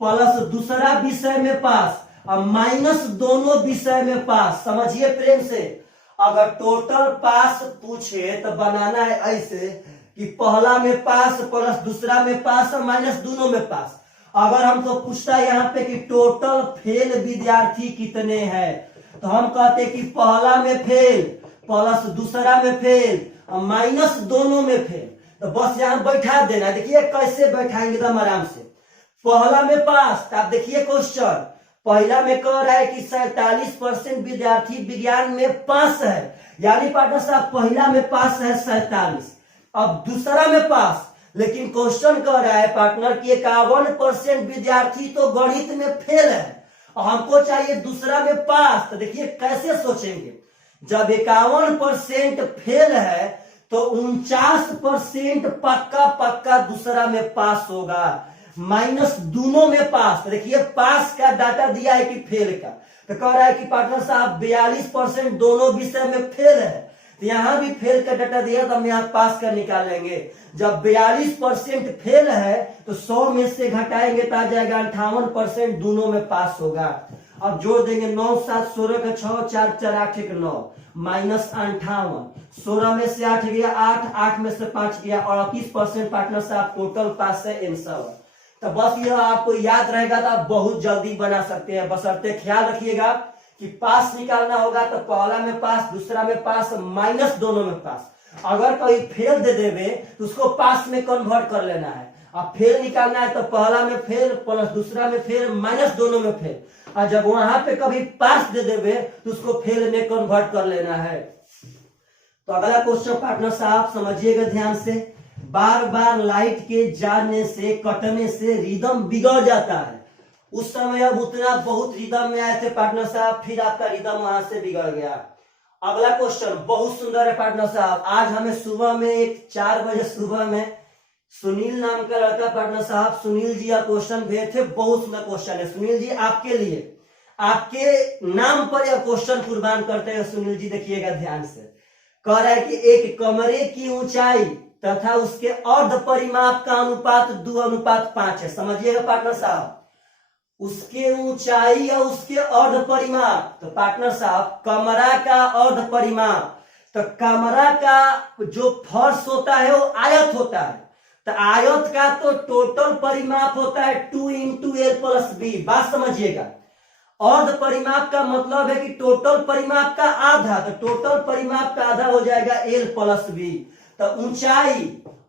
प्लस दूसरा विषय में पास और माइनस दोनों विषय में पास। समझिए प्रेम से, अगर टोटल पास पूछे तो बनाना है ऐसे कि पहला में पास प्लस दूसरा में पास माइनस दोनों में पास। अगर हमको पूछता है यहाँ पे कि टोटल फेल विद्यार्थी कितने हैं, तो हम कहते हैं कि पहला में फेल प्लस दूसरा में फेल और माइनस दोनों में फेल। तो बस यहाँ बैठा देना। देखिए कैसे बैठाएंगे एकदम आराम से। पहला में पास, तो आप देखिए क्वेश्चन पहला में कह रहा है कि 47% विद्यार्थी विज्ञान में पास है, यानी पार्टनर साहब पहला में पास है 47। अब दूसरा में पास, लेकिन क्वेश्चन कह रहा है पार्टनर कि 51% विद्यार्थी तो गणित में फेल है और हमको चाहिए दूसरा में पास। तो देखिए कैसे सोचेंगे, जब 51% फेल है तो 49% पक्का पक्का दूसरा में पास होगा, माइनस दोनों में पास। तो देखिए पास का डाटा दिया है कि फेल का, तो कह रहा है कि पार्टनर साहब 42% दोनों विषय में फेल है, तो यहां भी फेल का डाटा दिया तो हम यहाँ पास का निकालेंगे। जब 42% फेल है तो 100 में से घटाएंगे तो आ जाएगा 58% दोनों में पास होगा। अब जोड़ देंगे 9 7 16 का 6 4 4 8 1 9 माइनस 58, 16 में से 8 गया 8, 8 में से 5 गया 38% पार्टनर साहब टोटल पास है आंसर। तो बस यह आपको याद रहेगा तो आप बहुत जल्दी बना सकते हैं। बशर्ते ख्याल रखिएगा कि पास निकालना होगा तो पहला में पास दूसरा में पास माइनस दोनों में पास। अगर कोई फेल दे देवे तो उसको पास में कन्वर्ट कर लेना है। अब फेल निकालना है तो पहला में फेल प्लस दूसरा में फेल माइनस दोनों में फेल, और जब वहां पे कभी पास दे देवे तो उसको फेल में कन्वर्ट कर लेना है। तो अगला क्वेश्चन पार्टनर साहब समझिएगा ध्यान से। बार बार लाइट के जाने से कटने से रिदम बिगड़ जाता है। उस समय अब उतना बहुत रिदम में आए थे पार्टनर साहब, फिर आपका रिदम वहां से बिगड़ गया। अगला क्वेश्चन बहुत सुंदर है पार्टनर साहब। आज हमें सुबह में एक 4 बजे सुबह में सुनील नाम का लड़का पार्टनर साहब, सुनील जी आप क्वेश्चन भेजे थे, बहुत सुंदर क्वेश्चन है सुनील जी आपके लिए, आपके नाम पर यह क्वेश्चन कुर्बान करते हैं सुनील जी। देखिएगा ध्यान से, कह रहा है कि एक कमरे की ऊंचाई तथा उसके अर्ध परिमाप का अनुपात 2:5 है। समझिएगा पार्टनर साहब, उसके ऊंचाई और उसके अर्ध परिमाप। तो पार्टनर साहब कमरा का अर्ध परिमाप, तो कमरा का जो फर्श होता है वो आयत होता है, तो आयत का तो टोटल परिमाप होता है 2 × L + B। बात समझिएगा, अर्ध परिमाप का मतलब है कि टोटल परिमाप का आधा, तो टोटल परिमाप का आधा हो जाएगा L + B। तो ऊंचाई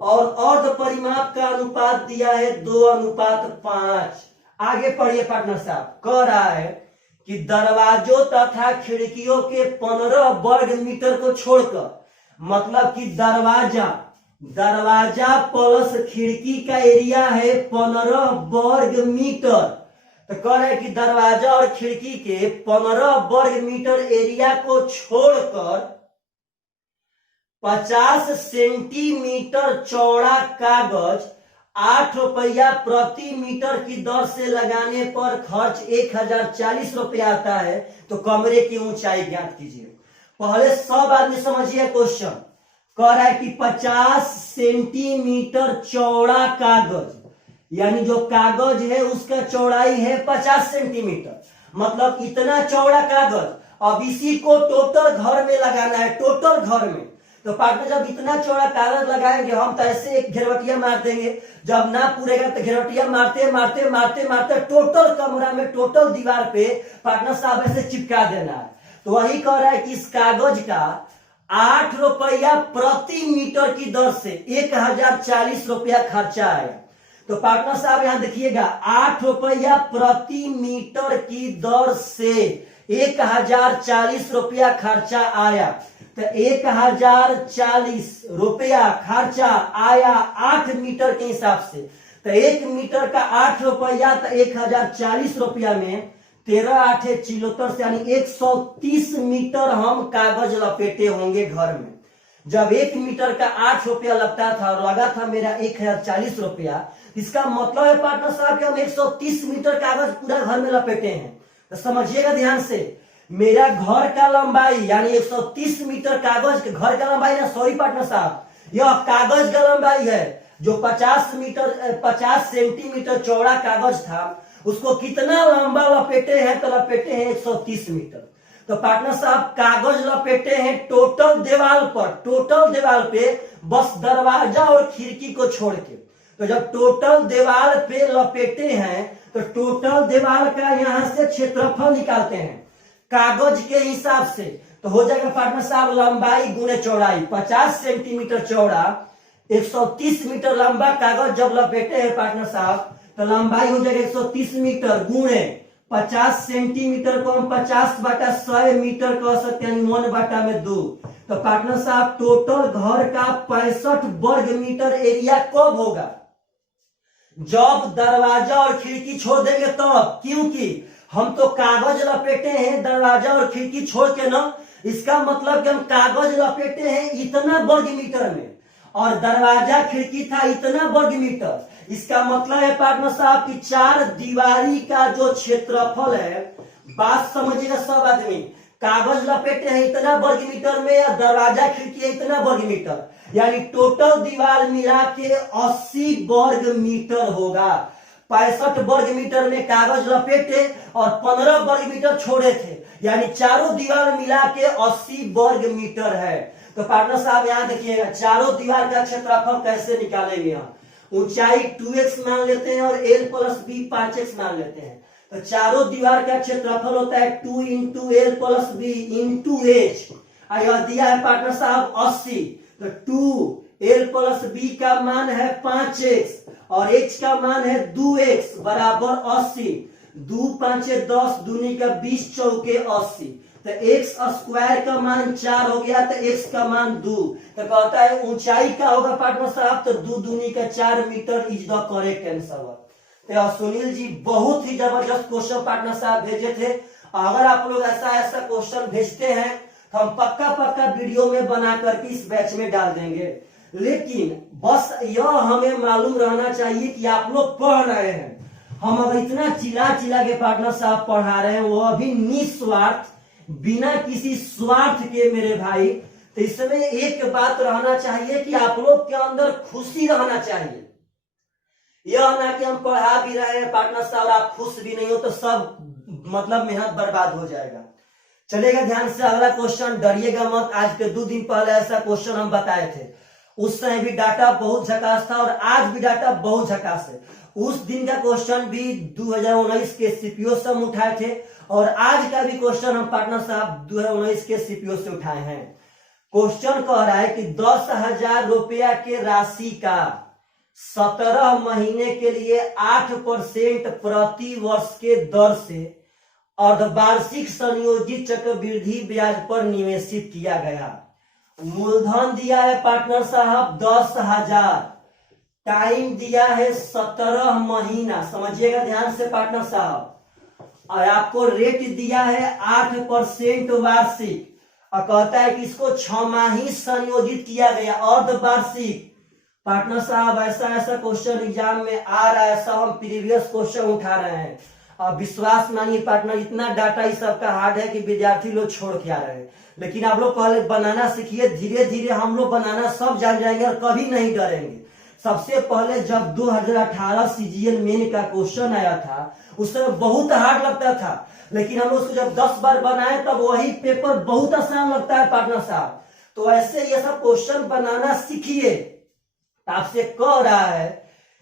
और अर्ध परिमाप का अनुपात दिया है 2:5। आगे पढ़िए पार्टनर साहब, कह रहा है कि दरवाजों तथा खिड़कियों के 15 वर्ग मीटर को छोड़कर, मतलब कि दरवाजा प्लस खिड़की का एरिया है 15 वर्ग मीटर। तो कह रहे हैं कि दरवाजा और खिड़की के 15 वर्ग मीटर एरिया को छोड़कर 50 सेंटीमीटर चौड़ा कागज 8 रुपया प्रति मीटर की दर से लगाने पर खर्च 1040 रुपया आता है। तो कमरे की ऊंचाई ज्ञात कीजिए। पहले सब आदमी समझिए क्वेश्चन, कह रहा है कि 50 सेंटीमीटर चौड़ा कागज, यानी जो कागज है उसका चौड़ाई है 50 सेंटीमीटर, मतलब इतना चौड़ा कागज। अब इसी को टोटल घर में लगाना है, टोटल घर में। तो पार्टनर जब इतना चौड़ा कागज लगाएंगे हम तो ऐसे एक घेरवटिया मार देंगे, जब ना पूरेगा तो घेरवटिया मारते मारते मारते मारते टोटल कमरा में टोटल दीवार पे पार्टनर साहब ऐसे चिपका देना है। तो वही कह रहा है कि इस कागज का 8 रुपया प्रति मीटर की दर से 1040 रुपया खर्चा आया। तो पार्टनर साहब यहां देखिएगा, 8 रुपया प्रति मीटर की दर से 1040 रुपया खर्चा आया। तो 1040 रुपया खर्चा आया 8 मीटर के हिसाब से। तो 1 मीटर का 8 रुपया, तो 1040 रुपया में 13 8 74 से यानी 130 मीटर हम कागज लपेटे होंगे घर में। जब 1 मीटर का 8 रुपया लगता था और लगा था मेरा 1040 रुपया, इसका मतलब है पार्टनर साहब कि हम 130 मीटर कागज पूरा घर में लपेटे हैं। तो समझिएगा ध्यान से, मेरा घर का लंबाई यानी 130 मीटर कागज के घर का लंबाई ना, सॉरी पार्टनर साहब, यह कागज का लंबाई है। जो 50 सेंटीमीटर चौड़ा कागज था उसको कितना लंबा लपेटे हैं, तो लपेटे हैं 130 मीटर। तो पार्टनर साहब कागज लपेटे हैं टोटल दीवार पे बस दरवाजा और खिड़की को छोड़ के। तो जब टोटल दीवार पे लपेटे हैं तो टोटल दीवार का यहां से क्षेत्रफल निकालते हैं कागज के हिसाब से। तो हो जाएगा पार्टनर साहब लंबाई गुणे चौड़ाई, 50 सेंटीमीटर चौड़ा 130 मीटर लंबा कागज जब लपेटे हैं पार्टनर साहब तो लंबाई हो जाएगा 130 मीटर गुणे 50 सेंटीमीटर को हम 50/100 मीटर कह सकते हैं, 1/2। तो पार्टनर साहब टोटल घर का 65 वर्ग मीटर एरिया कब होगा? जब दरवाजा और खिड़की छोड़ देंगे तब, क्योंकि हम तो कागज लपेटे हैं दरवाजा और खिड़की छोड़ के ना, इसका मतलब कि हम कागज लपेटे हैं इतना वर्ग मीटर में और दरवाजा खिड़की था इतना वर्ग मीटर। इसका मतलब है पार्टनर साहब कि 4 दीवारी का जो क्षेत्रफल है, बात समझिएगा सब आदमी, कागज लपेटे हैं इतना वर्ग मीटर में या दरवाजा खिड़की है इतना वर्ग मीटर, यानी टोटल दीवार मिला के 80 वर्ग मीटर होगा। 65 वर्ग मीटर में कागज लपेटे और 15 वर्ग मीटर छोड़े थे, यानी चारों दीवार मिला के 80 वर्ग मीटर है। तो पार्टनर साहब यहां देखिएगा चारों दीवार का क्षेत्रफल कैसे निकालेंगे हम। ऊंचाई 2x मान लेते हैं और l + b 5x मान लेते हैं। तो चारों दीवार का क्षेत्रफल होता है 2 × l + b × h। यह दिया है पार्टनर साहब 80। तो 2l + b का मान है 5x और h का मान है 2x बराबर 80। 2 × 5 = 10, दूनी का 20 चौके 80। तो x² का मान 4 हो गया, तो x का मान 2। तो कहता है ऊंचाई का होगा पार्टनर साहब, तो 2 दूनी का 4 metre is the correct answer. तो सुनील जी बहुत ही जबरदस्त क्वेश्चन पार्टनर साहब भेजे थे। अगर आप लोग ऐसा क्वेश्चन भेजते हैं तो हम पक्का वीडियो में बना करके इस बैच में डाल देंगे। लेकिन बस यह हमें मालूम रहना चाहिए कि आप लोग पढ़ रहे हैं। हम अगर इतना चिल्ला के पार्टनर साहब पढ़ा रहे हैं, वो भी निस्वार्थ बिना किसी स्वार्थ के मेरे भाई, तो इसमें एक बात रहना चाहिए कि आप लोग के अंदर खुशी रहना चाहिए। यह ना कि हम पढ़ा भी रहे हैं पार्टनर साहब आप खुश भी नहीं हो तो सब मतलब मेहनत बर्बाद हो जाएगा। चलेगा ध्यान से अगला क्वेश्चन, डरिएगा मत। आज के 2 दिन पहले ऐसा क्वेश्चन हम बताए थे, उस समय भी डाटा बहुत झकास था और आज भी डाटा बहुत झकास है। उस दिन का क्वेश्चन भी 2019 के सीपीओ से हम उठाए थे और आज का भी क्वेश्चन हम पार्टनर साहब 2019 के सीपीओ से उठाए हैं। क्वेश्चन कह रहा है कि 10,000 रुपया के राशि का 17 महीने के लिए 8% प्रति वर्ष के दर से अर्धवार्षिक संयोजित चक्रवृद्धि ब्याज पर निवेशित किया गया। मूलधन दिया है पार्टनर साहब 10,000, टाइम दिया है 17 महीना, समझिएगा ध्यान से पार्टनर साहब, और आपको रेट दिया है 8% वार्षिक और कहता है कि इसको 6 माही संयोजित किया गया अर्धवार्षिक। पार्टनर साहब ऐसा क्वेश्चन एग्जाम में आ रहा है, ऐसा हम प्रीवियस क्वेश्चन उठा रहे हैं। अब विश्वास मानिए पार्टनर, इतना डाटा इस सबका हार्ड है कि विद्यार्थी लोग छोड़ के आ रहे हैं। लेकिन आप लोग पहले बनाना सीखिए, धीरे धीरे हम लोग बनाना सब जान जाएंगे और कभी नहीं डरेंगे। सबसे पहले जब 2018 सीजीएल मेन का क्वेश्चन आया था उस समय बहुत हार्ड लगता था, लेकिन हम उसको जब 10 बार बनाए तब वही पेपर बहुत आसान लगता है पार्टनर साहब। तो ऐसे ये सब क्वेश्चन बनाना सीखिए। आपसे कह रहा है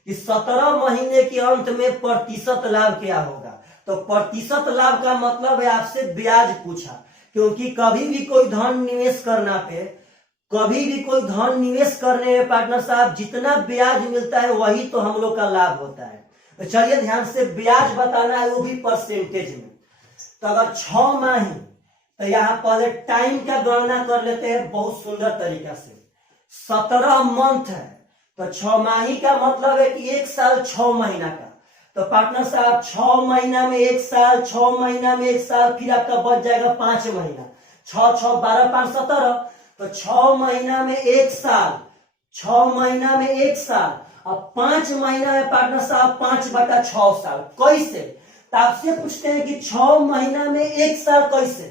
कि 17 महीने के अंत में प्रतिशत लाभ क्या होगा। तो प्रतिशत लाभ का मतलब है आपसे ब्याज पूछा, क्योंकि कभी भी कोई धन निवेश करने में पार्टनर साहब जितना ब्याज मिलता है वही तो हम लोग का लाभ होता है। तो चलिए ध्यान से ब्याज बताना है, वो भी परसेंटेज में। तो अगर 6 माही, तो यहाँ पहले टाइम का गणना कर लेते हैं बहुत सुंदर तरीका से। 17 मंथ है तो 6 माही का मतलब है कि 1 साल 6 महीना का। तो पार्टनर साहब 6 महीना में 1 साल, 6 महीना में 1 साल, फिर आपका बच जाएगा 5 महीना। 6 6 12 5 17। तो 6 महीना में 1 साल, 6 महीना में 1 साल और 5 महीना में पार्टनर साहब 5/6 साल। कैसे? तो आपसे पूछते हैं कि 6 महीना में 1 साल कैसे,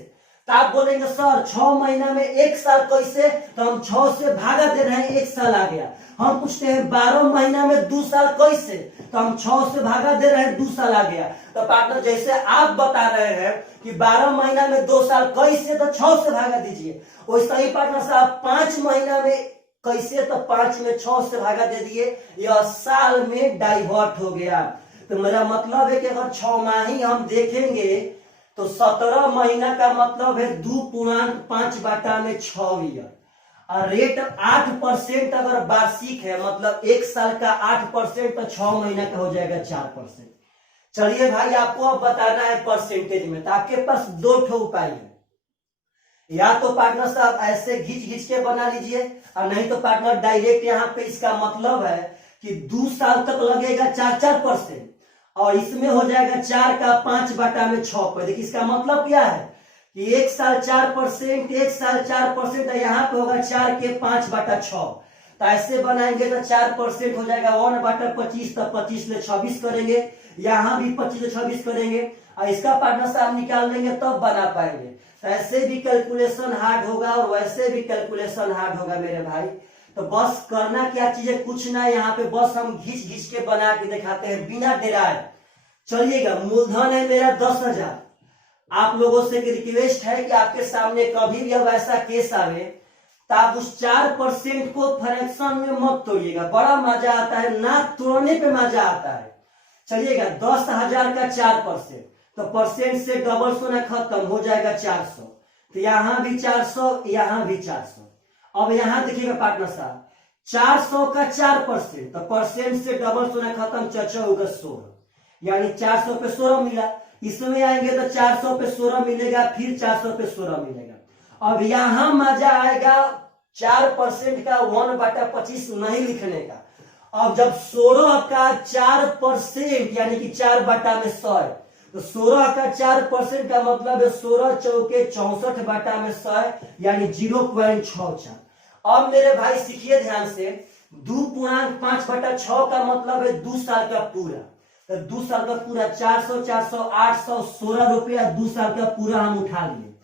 तो आप बोलेंगे सर 6 महीना में 1 साल कैसे, तो हम 6 से भागा दे रहे हैं 1 साल आ गया। हम पूछते हैं 12 महीना में 2 साल कैसे, तो हम 6 से भागा दे रहे हैं, 2 साल आ गया। तो पार्टनर जैसे आप बता रहे हैं कि 12 महीना में 2 साल कैसे, तो 6 से भागा दीजिए। वैसा ही पार्टनर साहब 5 महीना में कैसे, तो 5 में 6 से भागा दे दिए, यह साल में डाइवर्ट हो गया। तो मेरा मतलब है कि अगर 6 माही हम देखेंगे तो 17 महीना का मतलब है 2.5/6 ईयर। और रेट 8% अगर वार्षिक है, मतलब 1 साल का 8%, तो 6 महीना का हो जाएगा 4%। चलिए भाई, आपको अब बताना है परसेंटेज में। तो आपके पास 2 ठो उपाय है, या तो पार्टनर साहब ऐसे घिंच घिंच के बना लीजिए, और नहीं तो पार्टनर डायरेक्ट यहाँ पे इसका मतलब है कि 2 साल तक लगेगा 4% और इसमें हो जाएगा 4 का 5/6 पे। देखिए इसका मतलब क्या है कि 1 साल 4%, 1 साल 4%, यहाँ पे होगा 4 के 5/6। तो ऐसे बनाएंगे तो 4% हो जाएगा 1/25, तो 25 ले 26 करेंगे, यहाँ भी 25 ले 26 करेंगे, और इसका पार्टनर साहब निकाल लेंगे तब बना पाएंगे। तो ऐसे भी कैलकुलेशन हार्ड होगा और वैसे भी कैलकुलेशन हार्ड होगा मेरे भाई। तो बस करना क्या चीज, कुछ ना, यहाँ पे बस हम घिंच घिंच के बना के दिखाते हैं बिना डराए। चलिएगा, मूलधन है मेरा 10,000। आप लोगों से रिक्वेस्ट है कि आपके सामने कभी भी अब ऐसा केस आवे तो आप उस 4% को फ्रैक्शन में मत तोड़िएगा, बड़ा मजा आता है, ना तोड़ने पे मजा आता है। चलिएगा, 10,000 का 4%, तो परसेंट से डबल सोना खत्म हो जाएगा 400। तो यहाँ भी 400, यहाँ भी 400। अब यहाँ देखिएगा पार्टनर साहब, 400 का 4%, तो परसेंट से डबल सोना खत्म, 16, यानी 400 पे 16 मिला। इसमें आएंगे तो 400 पे 16 मिलेगा, फिर 400 पे 16 मिलेगा। अब यहां मजा आएगा 4% का 1/25 नहीं लिखने का। अब जब 16 का 4% यानी कि 4/100, तो 16 का 4% का मतलब है 16 चौके 64/100, यानी 0.64। अब मेरे भाई सीखिए ध्यान से, 2.5/6 का मतलब है 2 साल का पूरा। तो 2 साल का पूरा 400, 400, 800, 16 रुपया 2 साल का पूरा हम उठा लिए।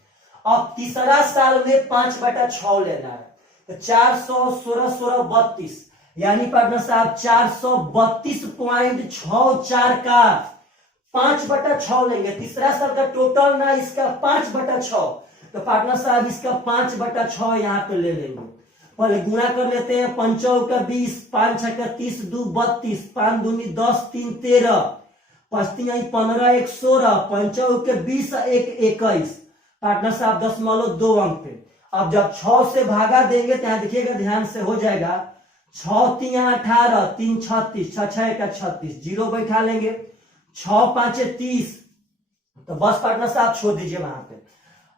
अब तीसरा साल में 5/6 लेना है, तो 400, 16, 16, 32, यानी पार्टनर साहब 432.64 का 5/6 लेंगे। तीसरा साल का टोटल ना, इसका 5/6, तो पार्टनर साहब इसका 5/6 यहाँ पे ले लेंगे। पहले गुणा कर लेते हैं, 5 का 20, 5 6 का 30, 2 32, 5 दूनी 10, 3 13, 5 3 15, 1 16, 5 के 20, 1 21, पार्टनर साहब 0.2 अंक पे। अब जब 6 से भागा देंगे तो यहाँ देखिएगा ध्यान से, हो जाएगा 6 3 18, 3 36, 6 6 का 36, 0 बैठा लेंगे, 6 5 30, तो बस पार्टनर साहब छोड़ दीजिए वहां पे,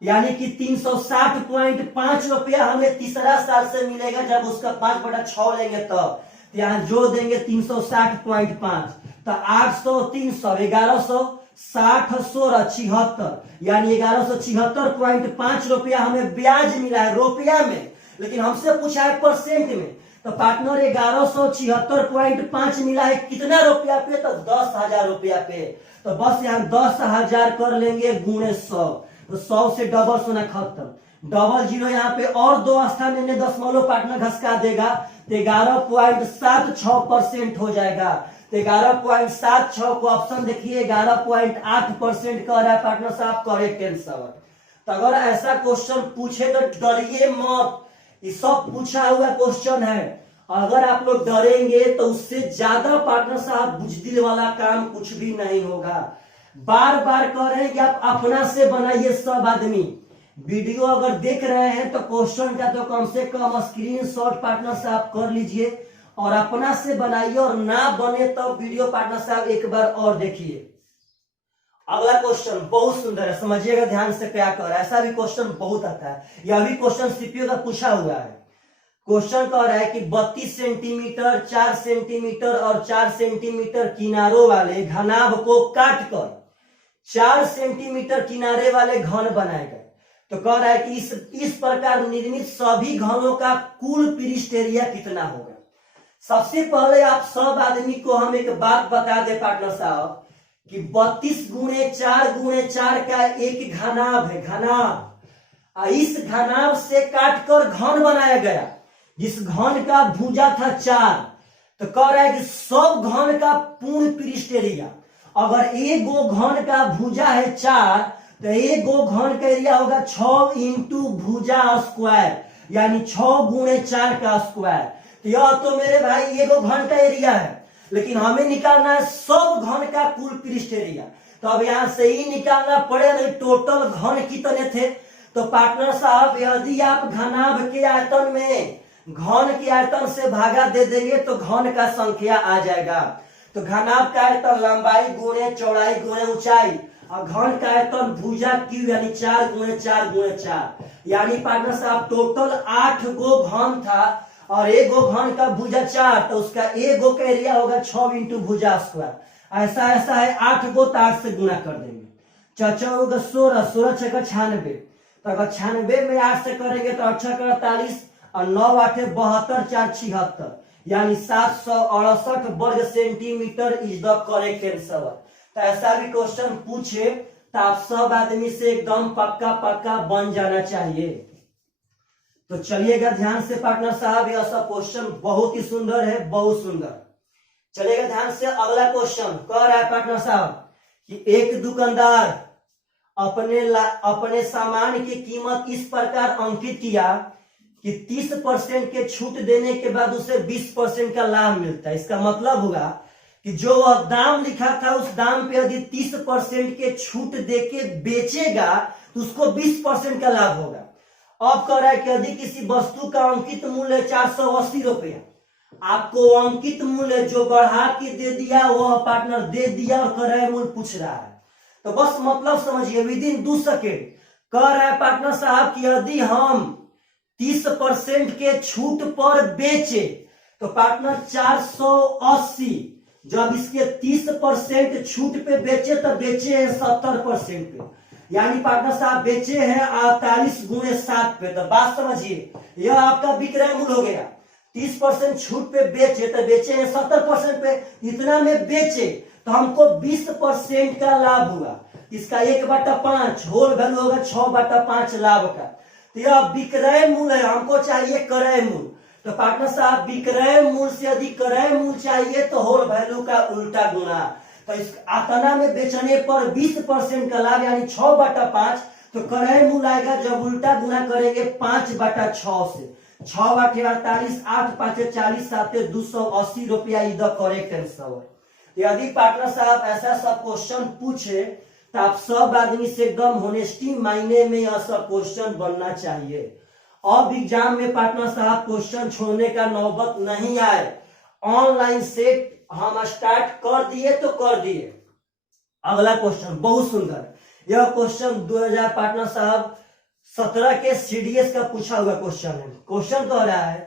यानी कि 360.5 रुपया हमें तीसरा साल से मिलेगा जब उसका 5/6 लेंगे तब। यहाँ जोड़ देंगे 360.5, तो 800, 300, 1100, 60, 16, 76, यानी 1176.5 रुपया हमें ब्याज मिला है रुपया में, लेकिन हमसे पूछा है परसेंट में। तो पार्टनर 1176.5 मिला है कितना रुपया पे, तो 10,000 रुपया पे। तो बस यहाँ 10,000 कर लेंगे गुणे 100, तो 100 से डबल सोना खत्म, डबल जीरो यहाँ पे और 2 स्थान में दशमलव पार्टनर घसका देगा, तो 11.76% हो जाएगा। तो 11.76 को ऑप्शन देखिए 11.8% कह रहा है पार्टनर साहब, करेक्ट आंसर। तो अगर ऐसा क्वेश्चन पूछे तो डरिए मत, ये सब पूछा हुआ क्वेश्चन है। अगर आप लोग डरेंगे तो उससे ज्यादा पार्टनर साहब बुजदिल वाला काम कुछ भी नहीं होगा। बार बार कह रहे हैं कि आप अपना से बनाइए। सब आदमी वीडियो अगर देख रहे हैं तो क्वेश्चन का तो कम से कम स्क्रीनशॉट पार्टनर साहब कर लीजिए और अपना से बनाइए, और ना बने तो वीडियो पार्टनर साहब एक बार और देखिए। अगला क्वेश्चन बहुत सुंदर है, समझिएगा ध्यान से क्या कर रहा है। ऐसा भी क्वेश्चन बहुत आता है, यह भी क्वेश्चन सीपीयू का पूछा हुआ है। क्वेश्चन कह रहा है कि 32 सेंटीमीटर, 4 सेंटीमीटर और 4 सेंटीमीटर किनारों वाले घनाभ को काटकर 4 सेंटीमीटर किनारे वाले घन बनाए गए। तो कह रहा है कि इस प्रकार निर्मित सभी घनों का कुल पृष्ठ एरिया कितना होगा। सबसे पहले आप सब आदमी को हम एक बात बता दे पार्टनर साहब कि 32 गुणे 4 का एक घनाभ है, घनाभ। इस घनाभ से काटकर घन बनाया गया। जिस घन का भुजा था 4, तो कह रहा है कि सब घन का पूर्ण पृष्ठ एरिया, अगर एक गो घन का भुजा है 4, तो एक गो घन का एरिया होगा 6 इंटू भुजा स्क्वायर, यानी 6 गुणे 4 का स्क्वायर। तो यह तो मेरे भाई एक गो घन का एरिया है, लेकिन हमें निकालना है सब घन का कुल पृष्ठ एरिया। तो अब यहां से ही निकालना पड़ेगा, नहीं टोटल घन कितने थे। तो पार्टनर साहब यदि आप घनाभ के आयतन में घन के आयतन से भागा दे देंगे तो घन का संख्या आ जाएगा। तो घनाभ का आयतन लंबाई गुणे चौड़ाई गुणे ऊंचाई, और घन का आयतन भुजा क्यू यानी 4 गुणे 4 गुणे 4, यानी पार्टनर साहब टोटल 8 गो घन था और एक गो घन का भुजा 4, तो उसका एक गो का एरिया होगा 6 इंटू भुजा स्क्वायर। ऐसा है 8 गो, तो 8 से गुना कर देंगे। 4 होगा 16, 16 6 96, तो अगर 96 में 8 से करेंगे तो 8 का 48 और 9 8 72 4 76, यानी 768 वर्ग centimetre is the correct answer. तो ऐसा भी क्वेश्चन पूछे तो आप सब आदमी से एकदम पक्का पक्का बन जाना चाहिए। तो चलिएगा ध्यान से पार्टनर साहब, यह सब क्वेश्चन बहुत ही सुंदर है, बहुत सुंदर। चलिएगा ध्यान से, अगला क्वेश्चन कह रहा है पार्टनर साहब कि एक दुकानदार अपने सामान की कीमत इस प्रकार अंकित किया कि 30% के छूट देने के बाद उसे 20% का लाभ मिलता है। इसका मतलब होगा कि जो वह दाम लिखा था उस दाम पे यदि 30% के छूट देके बेचेगा तो उसको 20% का लाभ होगा। अब कह रहा है कि यदि किसी वस्तु का अंकित मूल्य 480 रुपया, आपको अंकित मूल्य जो बढ़ा के दे दिया वह पार्टनर दे दिया और क्रय मूल्य पूछ रहा है। तो बस मतलब समझिए, विद इन 2 सेकेंड कह रहा है पार्टनर साहब कि यदि हम 30% के छूट पर बेचे तो पार्टनर 480, जब इसके 30% छूट पे बेचे तो बेचे हैं 70% पे, यानी पार्टनर साहब बेचे हैं 48 गुणे 7 पे। तो बात समझिए, यह आपका विक्रय मूल्य हो गया। 30% छूट पे बेचे तो बेचे हैं 70% पे, इतना में बेचे तो हमको 20% का लाभ हुआ। इसका 1/5 होल वैल्यू होगा 6/5 लाभ का। तो यह विक्रय मूल्य है, हमको चाहिए क्रय मूल्य। तो पार्टनर साहब विक्रय मूल्य से यदि क्रय मूल्य चाहिए तो होल वैल्यू का उल्टा गुना। तो इस आतना में बेचने पर 20% का लाभ यानी 6/5, तो क्रय मूल्य आएगा जब उल्टा गुना करेंगे 5/6 से। 6 8 48, 8 5 40, 7 280 रुपया इज द करेक्ट आंसर। यदि पार्टनर साहब ऐसा सब क्वेश्चन पूछे तो आप सब आदमी से एकदम होनेस्टी मायने में यह सब क्वेश्चन बनना चाहिए। अब एग्जाम में पार्टनर साहब क्वेश्चन छोड़ने का नौबत नहीं आए। ऑनलाइन सेट हम स्टार्ट कर दिए तो कर दिए। अगला क्वेश्चन बहुत सुंदर, यह क्वेश्चन 2000 पार्टनर साहब 17 के सीडीएस का पूछा हुआ क्वेश्चन है। क्वेश्चन कह रहा है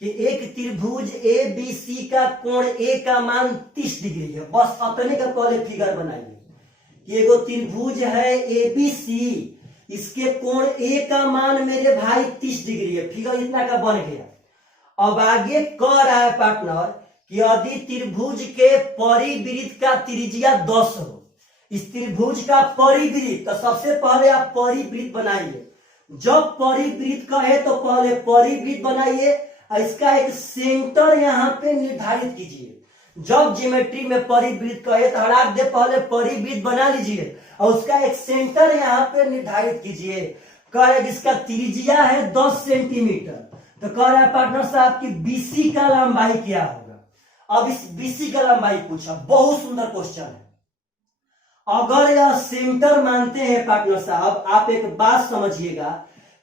कि एक त्रिभुज ए बी सी का कोण ए का मान 30 डिग्री है। बस अपने का पहले फिगर बनाइए कि एगो त्रिभुज है ए बी सी, इसके कोण ए का मान मेरे भाई 30 डिग्री है। फिगर इतना का बन गया। अब आगे कह रहा है पार्टनर कि यदि त्रिभुज के परिवृत्त का त्रिज्या 10 हो, इस त्रिभुज का परिवृत्त, तो सबसे पहले आप परिवृत्त बनाइए। जब परिवृत्त कहे तो पहले परिवृत्त बनाइए और इसका एक सेंटर यहाँ पे निर्धारित कीजिए। जब ज्योमेट्री में परिवृत्त कहे तो हटाक दे पहले परिवृत्त बना लीजिए और उसका एक सेंटर यहाँ पे निर्धारित कीजिए। कह रहे जिसका त्रिज्या है 10 सेंटीमीटर। तो कह रहा है पार्टनर साहब की बीसी का लंबाई क्या होगा। अब इस बीसी का लंबाई पूछा, बहुत सुंदर क्वेश्चन है। अगर यह सेंटर मानते हैं पार्टनर साहब, आप एक बात समझिएगा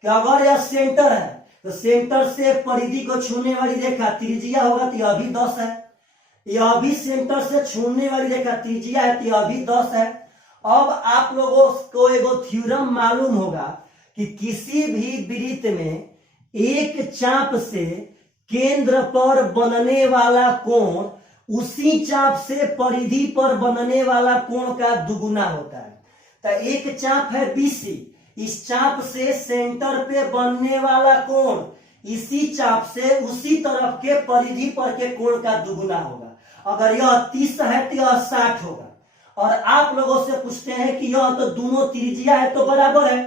कि अगर यह सेंटर है तो सेंटर से परिधि को छूने वाली रेखा त्रिज्या होगा तो यह भी 10 है। यह भी सेंटर से छूने वाली रेखा त्रिज्या है तो यह भी 10 है। अब आप लोगों को एगो थ्योरम मालूम होगा कि किसी भी वृत्त में एक चाप से केंद्र पर बनने वाला कोण उसी चाप से परिधि पर बनने वाला कोण का दुगुना होता है। तो एक चाप है बीसी, इस चाप से सेंटर पे बनने वाला कोण इसी चाप से उसी तरफ के परिधि पर के कोण का दुगुना होगा। अगर यह 30 है तो यह 60 होगा। और आप लोगों से पूछते हैं कि यह तो दोनों त्रिज्या है तो बराबर है।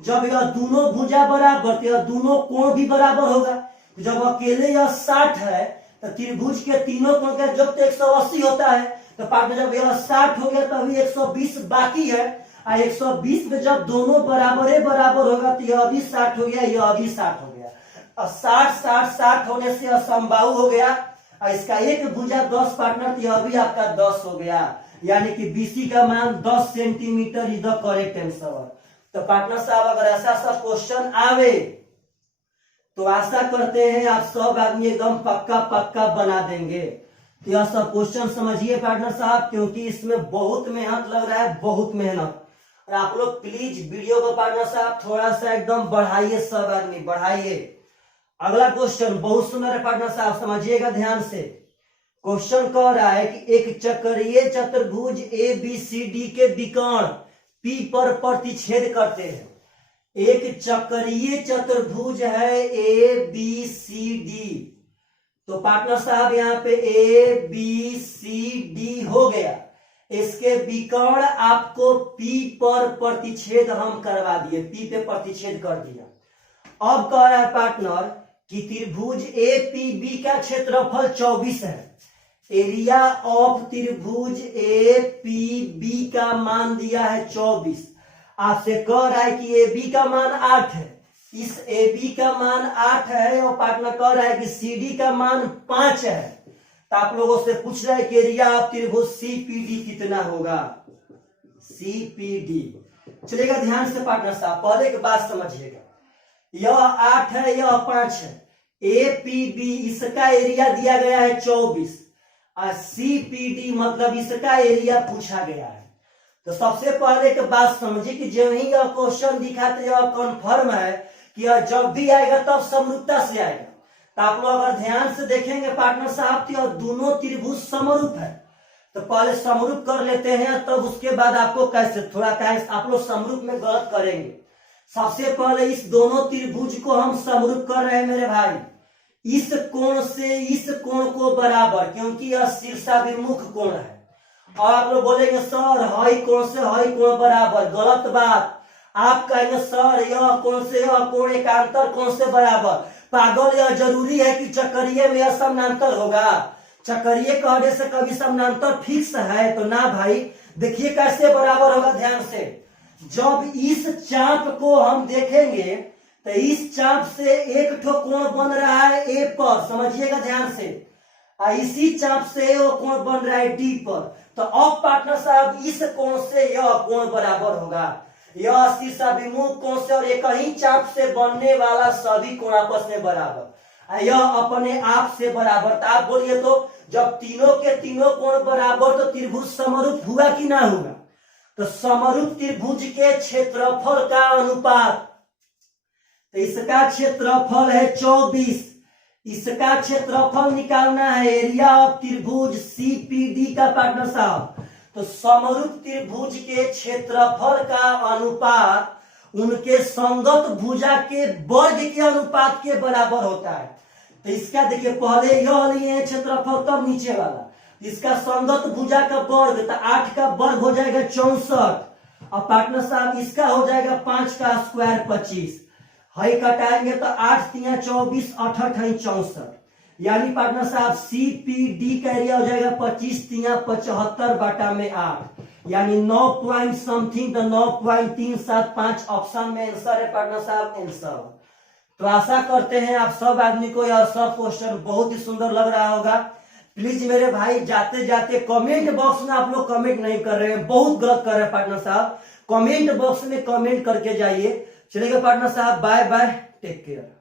जब यह दोनों भुजा बराबर तो यह दोनों कोण भी बराबर होगा। जब अकेले यह 60 है तो त्रिभुज के तीनों कोण का योग तो 180 होता है। तो पार्टनर जब यह 60 हो गया तो अभी 120 बाकी है, और 120 में जब दोनों बराबर होगा तो यह अभी 60 हो गया, यह अभी 60 हो गया। और 60 होने से असंबाहु हो गया, और इसका एक भुजा 10 पार्टनर, तो यह अभी आपका 10 हो गया, यानी कि BC का मान 10 centimetre is the correct answer. तो पार्टनर साहब अगर ऐसा क्वेश्चन आवे तो आशा करते हैं आप सब आदमी एकदम पक्का बना देंगे। तो यह सब क्वेश्चन समझिए पार्टनर साहब, क्योंकि इसमें बहुत मेहनत लग रहा है, बहुत मेहनत। और आप लोग प्लीज वीडियो को पार्टनर साहब थोड़ा सा एकदम बढ़ाइए, सब आदमी बढ़ाइए। अगला क्वेश्चन बहुत सुंदर है पार्टनर साहब, समझिएगा ध्यान से। क्वेश्चन कह रहा है कि एक चक्रीय चतुर्भुज ABCD के विकर्ण P पर प्रतिच्छेद करते हैं। एक चक्रीय चतुर्भुज है ABCD, तो पार्टनर साहब यहाँ पे ABCD हो गया, इसके विकर्ण आपको P पर प्रतिच्छेद हम करवा दिए, P पे प्रतिच्छेद कर दिया। अब कह रहा है पार्टनर कि त्रिभुज APB का क्षेत्रफल 24 है। एरिया ऑफ त्रिभुज APB का मान दिया है 24। आपसे कह रहा है कि AB का मान 8 है, इस AB का मान 8 है, और पार्टनर कह रहा है कि CD का मान 5 है। तो आप लोगों से पूछ रहा है कि एरिया ऑफ त्रिभुज CPD कितना होगा, CPD। चलेगा ध्यान से पार्टनर साहब, पहले की बात समझिएगा। यह 8 है, यह 5 है। APB इसका एरिया दिया गया है 24, और CPD मतलब इसका एरिया पूछा गया है। तो सबसे पहले एक बात समझिए कि जब ही यह क्वेश्चन दिखाते यह कन्फर्म है कि यह जब भी आएगा तब समरूपता से आएगा। तो आप लोग अगर ध्यान से देखेंगे पार्टनर साहब तो दोनों त्रिभुज समरूप है, तो पहले समरूप कर लेते हैं, तब उसके बाद आपको कैसे थोड़ा आप लोग समरूप में गलत करेंगे। सबसे पहले इस दोनों त्रिभुज को हम समरूप कर रहे हैं मेरे भाई, इस कोण से इस कोण को बराबर, क्योंकि यह शीर्षाभिमुख कोण है। और आप लोग बोलेंगे सर हई कोण से हई कोण बराबर, गलत बात। आप कहेंगे सर यह कोण से यह कोण एकांतर कोण से बराबर, पागल, यह जरूरी है कि चक्रीय में यह समानांतर होगा? चक्रीय कहने से कभी समानांतर फिक्स है? तो ना भाई। देखिए कैसे बराबर होगा, ध्यान से। जब इस चाप को हम देखेंगे तो इस चाप से एक ठो कोण बन रहा है A पर, समझिएगा ध्यान से, और इसी चाप से वो कोण बन रहा है D पर। तो अब पार्टनर साहब इस कोण से यह कोण बराबर होगा, यह शीर्षाभिमुख कोण से और एक ही चाप से बनने वाला सभी कोण आपस में बराबर, यह अपने आप से बराबर। तो आप बोलिए तो जब तीनों के तीनों कोण बराबर तो त्रिभुज समरूप हुआ कि ना हुआ? तो समरूप त्रिभुज के क्षेत्रफल का अनुपात, तो इसका क्षेत्रफल है 24, इसका क्षेत्रफल निकालना है एरिया ऑफ त्रिभुज CPD का पार्टनर साहब। तो समरूप त्रिभुज के क्षेत्रफल का अनुपात उनके संगत भुजा के वर्ग के अनुपात के बराबर होता है। तो इसका देखिए पहले यह लिए क्षेत्रफल, तब नीचे वाला, इसका संगत भुजा का वर्ग, तो 8 का वर्ग हो जाएगा 64, और पार्टनर साहब इसका हो जाएगा 5 का स्क्वायर 25, हई कटाएंगे तो 8 तिया 24, 8 हई 64, यानी पार्टनर साहब CPD का एरिया हो जाएगा 25 तिया 75 बटा में 8, यानी 9 पॉइंट समथिंग, तो 9.375 ऑप्शन में आंसर है पार्टनर साहब, आंसर। तो आशा करते हैं आप सब आदमी को यह सब क्वेश्चन बहुत ही सुंदर लग रहा होगा। प्लीज मेरे भाई जाते जाते कमेंट बॉक्स में आप लोग कमेंट नहीं कर रहे हैं, बहुत गलत कर रहे हैं पार्टनर साहब। कमेंट बॉक्स में कमेंट करके जाइए। चलिए पार्टनर साहब, बाय बाय, टेक केयर।